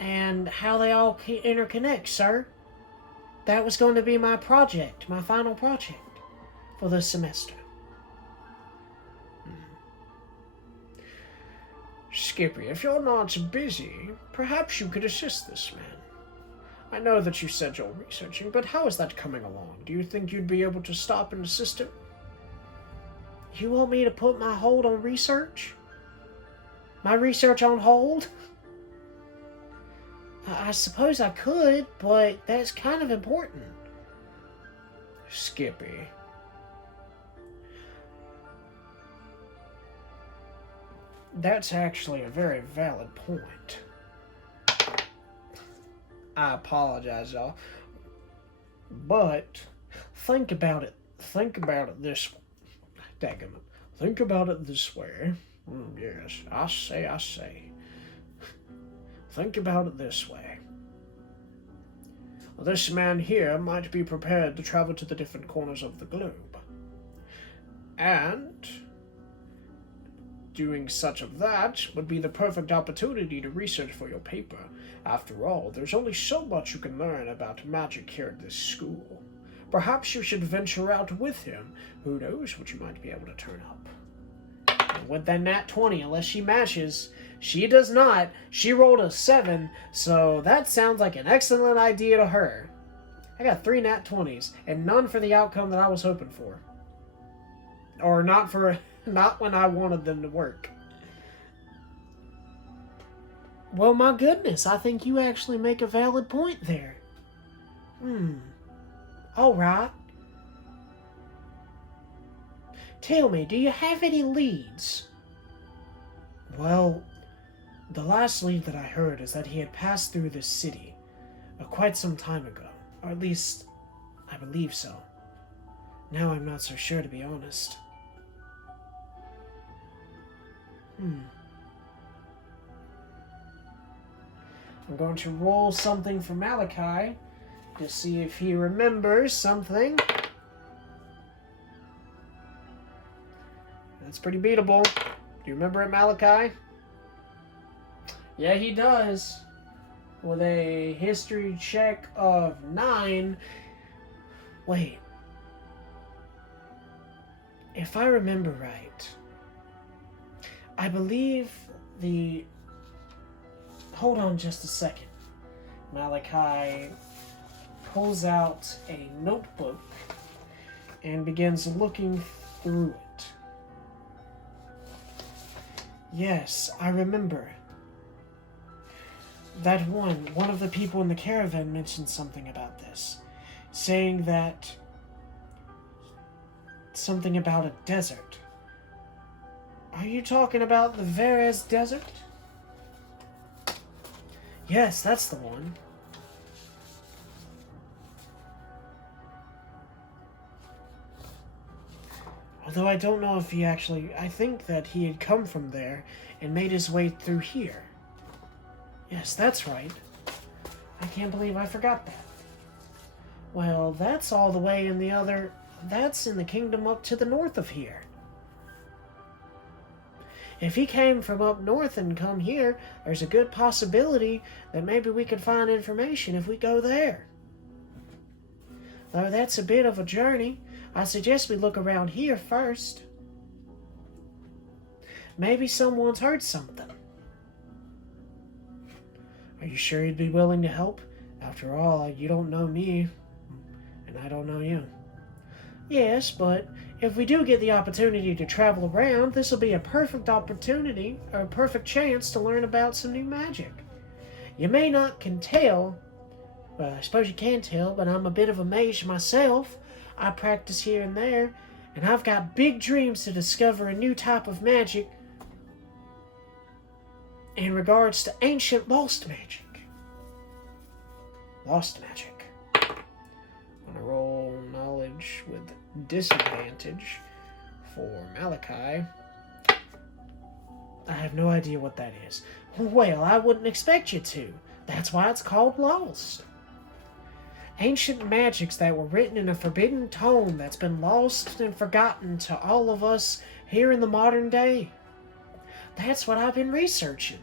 And how they all interconnect, sir. That was going to be my project, my final project for this semester. Skippy, if you're not busy, perhaps you could assist this man. I know that you said you're researching, but how is that coming along? Do you think you'd be able to stop and assist him? You want me to put my hold on research? My research on hold? I suppose I could, but that's kind of important. Skippy. That's actually a very valid point. I apologize, y'all. But think about it. Think about it this way. Daggum. Think about it this way. Yes, I say. Think about it this way. This man here might be prepared to travel to the different corners of the globe. And doing such of that would be the perfect opportunity to research for your paper. After all, there's only so much you can learn about magic here at this school. Perhaps you should venture out with him. Who knows what you might be able to turn up. And with that nat 20, unless she matches, she does not. She rolled a 7, so that sounds like an excellent idea to her. I got 3 nat 20s, and none for the outcome that I was hoping for. Or not when I wanted them to work. Well, my goodness, I think you actually make a valid point there. All right. Tell me, do you have any leads? Well, the last lead that I heard is that he had passed through this city quite some time ago. Or at least, I believe so. Now I'm not so sure, to be honest. I'm going to roll something for Malachi to see if he remembers something. That's pretty beatable. Do you remember it, Malachi? Yeah, he does. With a history check of 9. Wait. If I remember right, I believe the... Hold on just a second. Malachi pulls out a notebook and begins looking through it. Yes, I remember. That one of the people in the caravan mentioned something about this, saying that something about a desert. Are you talking about the Verez Desert? Yes, that's the one. Although I don't know if he actually... I think that he had come from there and made his way through here. Yes, that's right. I can't believe I forgot that. Well, that's all the way in the other... That's in the kingdom up to the north of here. If he came from up north and come here, there's a good possibility that maybe we could find information if we go there. Though that's a bit of a journey, I suggest we look around here first. Maybe someone's heard something. Are you sure you'd be willing to help? After all, you don't know me, and I don't know you. Yes, but if we do get the opportunity to travel around, this will be a perfect opportunity, or a perfect chance to learn about some new magic. You may not can tell, well, I suppose you can tell, but I'm a bit of a mage myself. I practice here and there, and I've got big dreams to discover a new type of magic in regards to ancient lost magic. Lost magic. I'm gonna roll knowledge with disadvantage for Malachi. I have no idea what that is. Well, I wouldn't expect you to. That's why it's called lost. Ancient magics that were written in a forbidden tome that's been lost and forgotten to all of us here in the modern day. That's what I've been researching.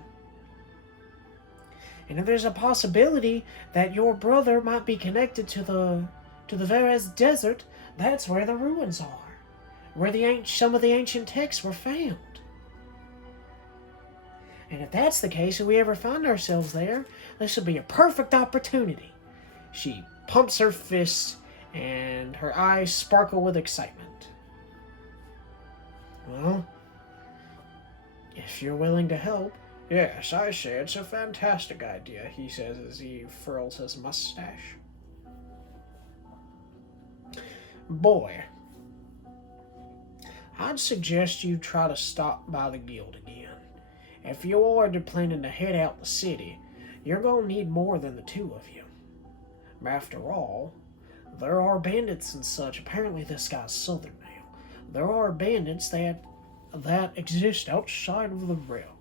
And if there's a possibility that your brother might be connected to the Verez Desert, that's where the ruins are, where some of the ancient texts were found. And if that's the case, if we ever find ourselves there, this would be a perfect opportunity. She pumps her fist, and her eyes sparkle with excitement. Well, if you're willing to help... Yes, I say it's a fantastic idea, he says as he furls his mustache. Boy, I'd suggest you try to stop by the guild again. If you're planning to head out the city, you're going to need more than the two of you. After all, there are bandits and such. Apparently this guy's southern now. There are bandits that exist outside of the realm,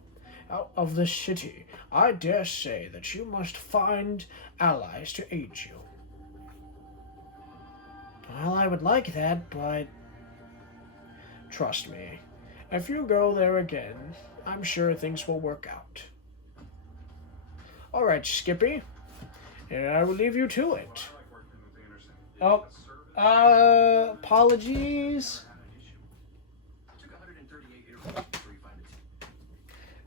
out of the city. I dare say that you must find allies to aid you. Well, I would like that, but trust me, if you go there again, I'm sure things will work out. Alright, Skippy, and I will leave you to it. Oh, apologies.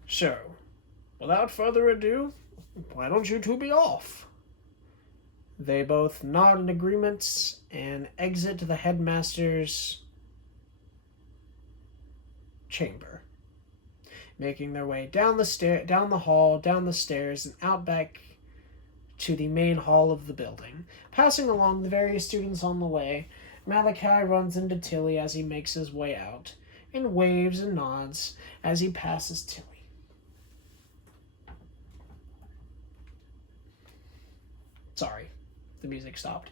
So, without further ado, why don't you two be off? They both nod in agreements and exit the headmaster's chamber, making their way down the hall, down the stairs, and out back to the main hall of the building. Passing along the various students on the way, Malachi runs into Tilly as he makes his way out, and waves and nods as he passes Tilly. Sorry, the music stopped.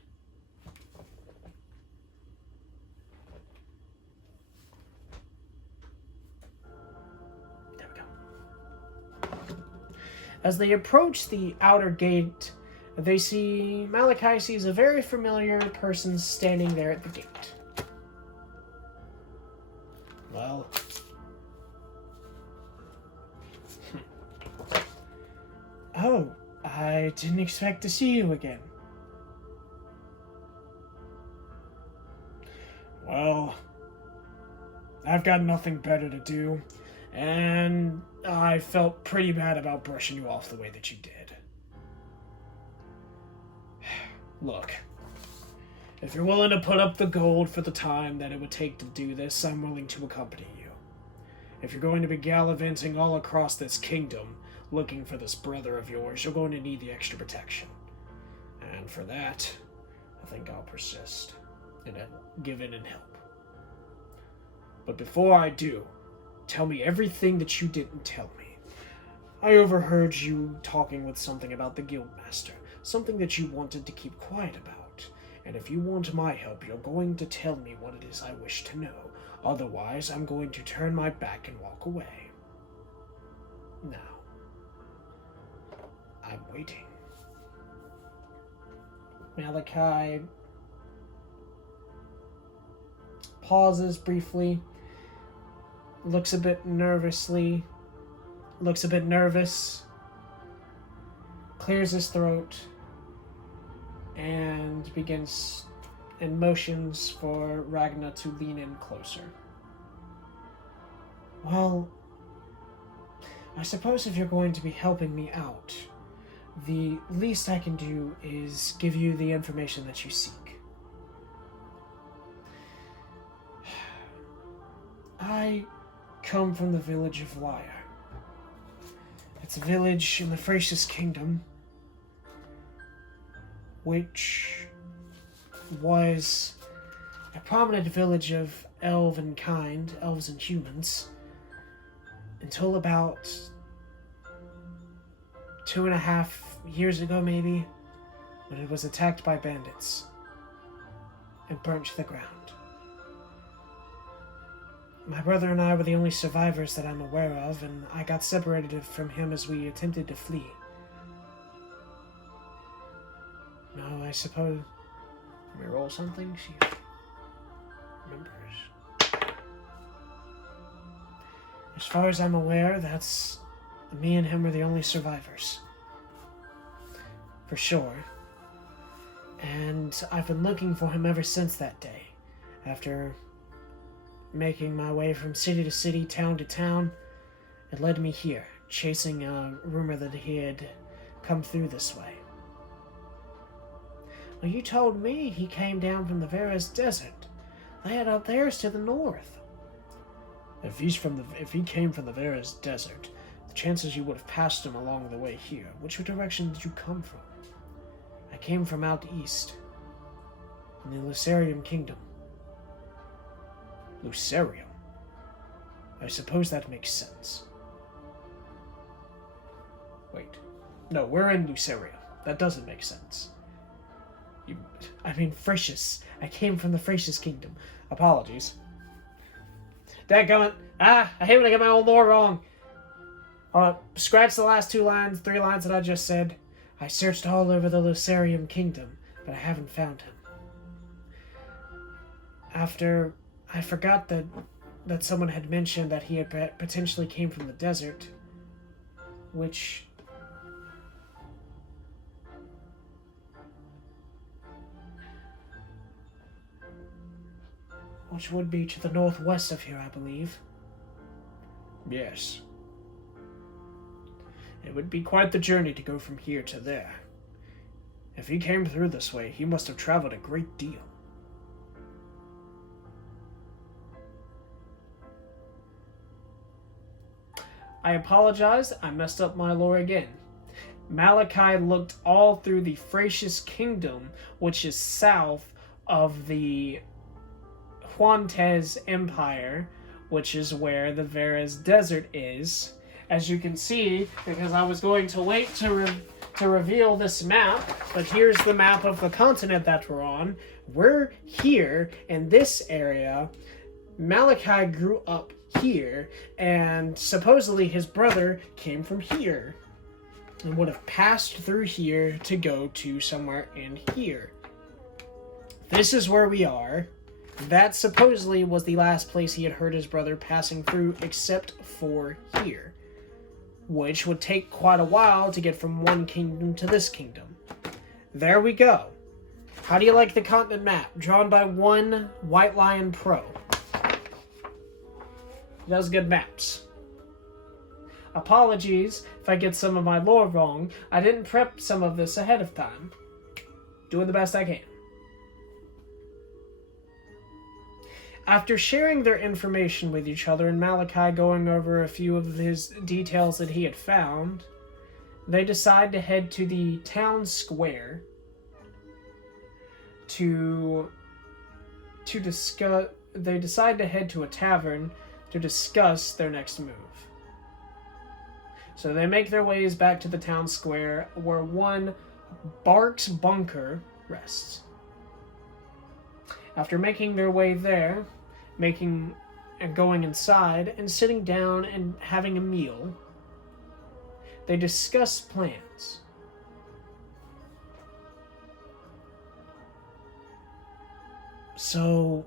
There we go. As they approach the outer gate, Malachi sees a very familiar person standing there at the gate. Well, Oh, I didn't expect to see you again. Well, I've got nothing better to do, and I felt pretty bad about brushing you off the way that you did. Look, if you're willing to put up the gold for the time that it would take to do this, I'm willing to accompany you. If you're going to be gallivanting all across this kingdom looking for this brother of yours, you're going to need the extra protection. And for that, I think I'll persist and give in and help. But before I do, tell me everything that you didn't tell me. I overheard you talking with something about the guildmaster, something that you wanted to keep quiet about. And if you want my help, you're going to tell me what it is I wish to know. Otherwise, I'm going to turn my back and walk away. Now, I'm waiting. Malachi pauses briefly, looks a bit nervous, clears his throat, and begins and motions for Ragna to lean in closer. Well, I suppose if you're going to be helping me out, the least I can do is give you the information that you seek. I come from the village of Lyre. It's a village in the Frasius Kingdom, which was a prominent village of elves and humans, until about 2.5 years ago, maybe, when it was attacked by bandits and burnt to the ground. My brother and I were the only survivors that I'm aware of, and I got separated from him as we attempted to flee. No, I suppose... Let me roll something, see if remembers. As far as I'm aware, that's... Me and him were the only survivors. For sure. And I've been looking for him ever since that day. After making my way from city to city, town to town, it led me here, chasing a rumor that he had come through this way. Well, you told me he came down from the Varus Desert. They had out theirs to the north. If he came from the Varus Desert, the chances you would have passed him along the way here. Which direction did you come from? I came from out east, in the Lucerium Kingdom. Lucerium? I suppose that makes sense. Wait. No, we're in Lucerium. That doesn't make sense. Frasius. I came from the Frasius Kingdom. Apologies. Dadgummit. I hate when I get my own lore wrong. Scratch the last 3 lines that I just said. I searched all over the Lucerium Kingdom, but I haven't found him. After I forgot that someone had mentioned that he had potentially came from the desert, which would be to the northwest of here, I believe. Yes. It would be quite the journey to go from here to there. If he came through this way, he must have traveled a great deal. I apologize, I messed up my lore again. Malachi looked all through the Frasius Kingdom, which is south of the Huantes Empire, which is where the Varus Desert is. As you can see, because I was going to wait to reveal this map, but here's the map of the continent that we're on. We're here in this area. Malachi grew up here, and supposedly his brother came from here and would have passed through here to go to somewhere in here. This is where we are. That supposedly was the last place he had heard his brother passing through, except for here. which would take quite a while to get from one kingdom to this kingdom. There we go. How do you like the continent map? Drawn by one White Lion Pro. He does good maps. Apologies if I get some of my lore wrong. I didn't prep some of this ahead of time. Doing the best I can. After sharing their information with each other and Malachi going over a few of his details that he had found, they decide to head to the town square to discuss. They decide to head to a tavern to discuss their next move. So they make their ways back to the town square where one Bark's bunker rests. After making their way there, going inside and sitting down and having a meal, they discuss plans. So,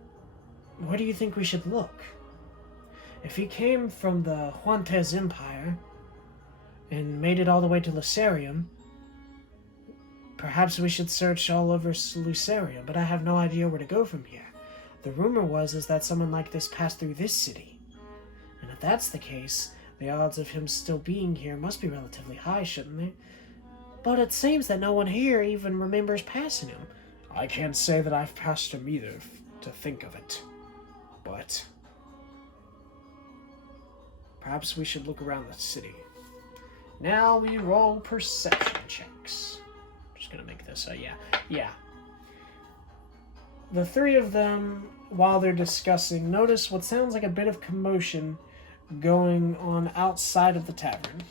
where do you think we should look? If he came from the Huantes Empire and made it all the way to Lucerium, perhaps we should search all over Lucerium, but I have no idea where to go from here. The rumor is that someone like this passed through this city. And if that's the case, the odds of him still being here must be relatively high, shouldn't they? But it seems that no one here even remembers passing him. I can't say that I've passed him either, to think of it. But perhaps we should look around the city. Now we roll perception checks. I'm just gonna make this yeah. The three of them, while they're discussing, notice what sounds like a bit of commotion going on outside of the tavern.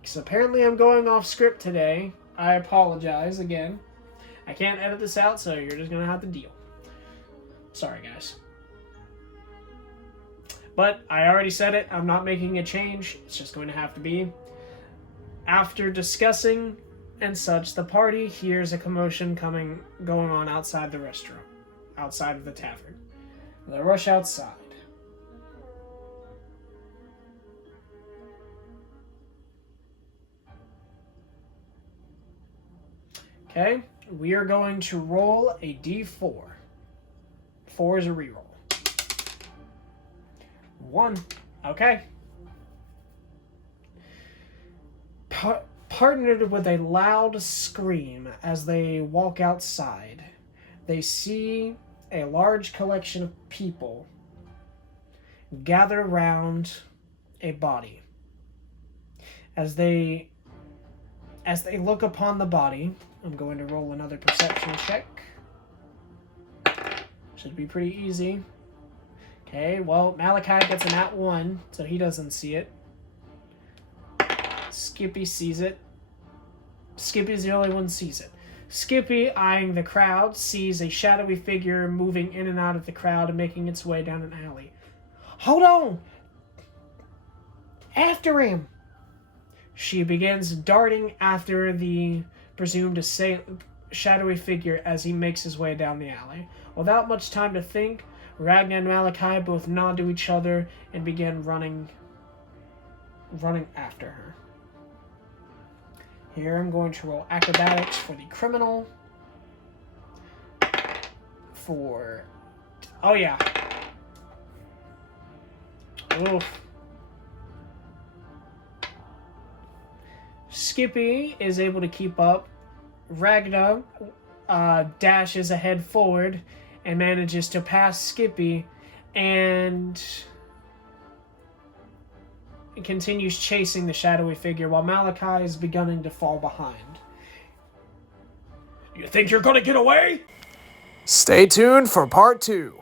Because apparently I'm going off script today. I apologize again. I can't edit this out, so you're just going to have to deal. Sorry, guys. But I already said it. I'm not making a change. It's just going to have to be. After discussing and such, the party hears a commotion going on outside the restaurant, outside of the tavern. They rush outside. Okay, we are going to roll a d4. 4 is a reroll. 1. Okay. Partnered with a loud scream as they walk outside, they see a large collection of people gather around a body. As they look upon the body, I'm going to roll another perception check. Should be pretty easy. Okay, well, Malachi gets an at 1, so he doesn't see it. Skippy sees it. Skippy's the only one who sees it. Skippy, eyeing the crowd, sees a shadowy figure moving in and out of the crowd and making its way down an alley. Hold on! After him! She begins darting after the presumed shadowy figure as he makes his way down the alley. Without much time to think, Ragna and Malachi both nod to each other and begin running after her. Here I'm going to roll acrobatics for the criminal. Oh yeah. Oof. Skippy is able to keep up. Ragna dashes ahead forward and manages to pass Skippy and continues chasing the shadowy figure while Malachi is beginning to fall behind. You think you're gonna get away? Stay tuned for part 2.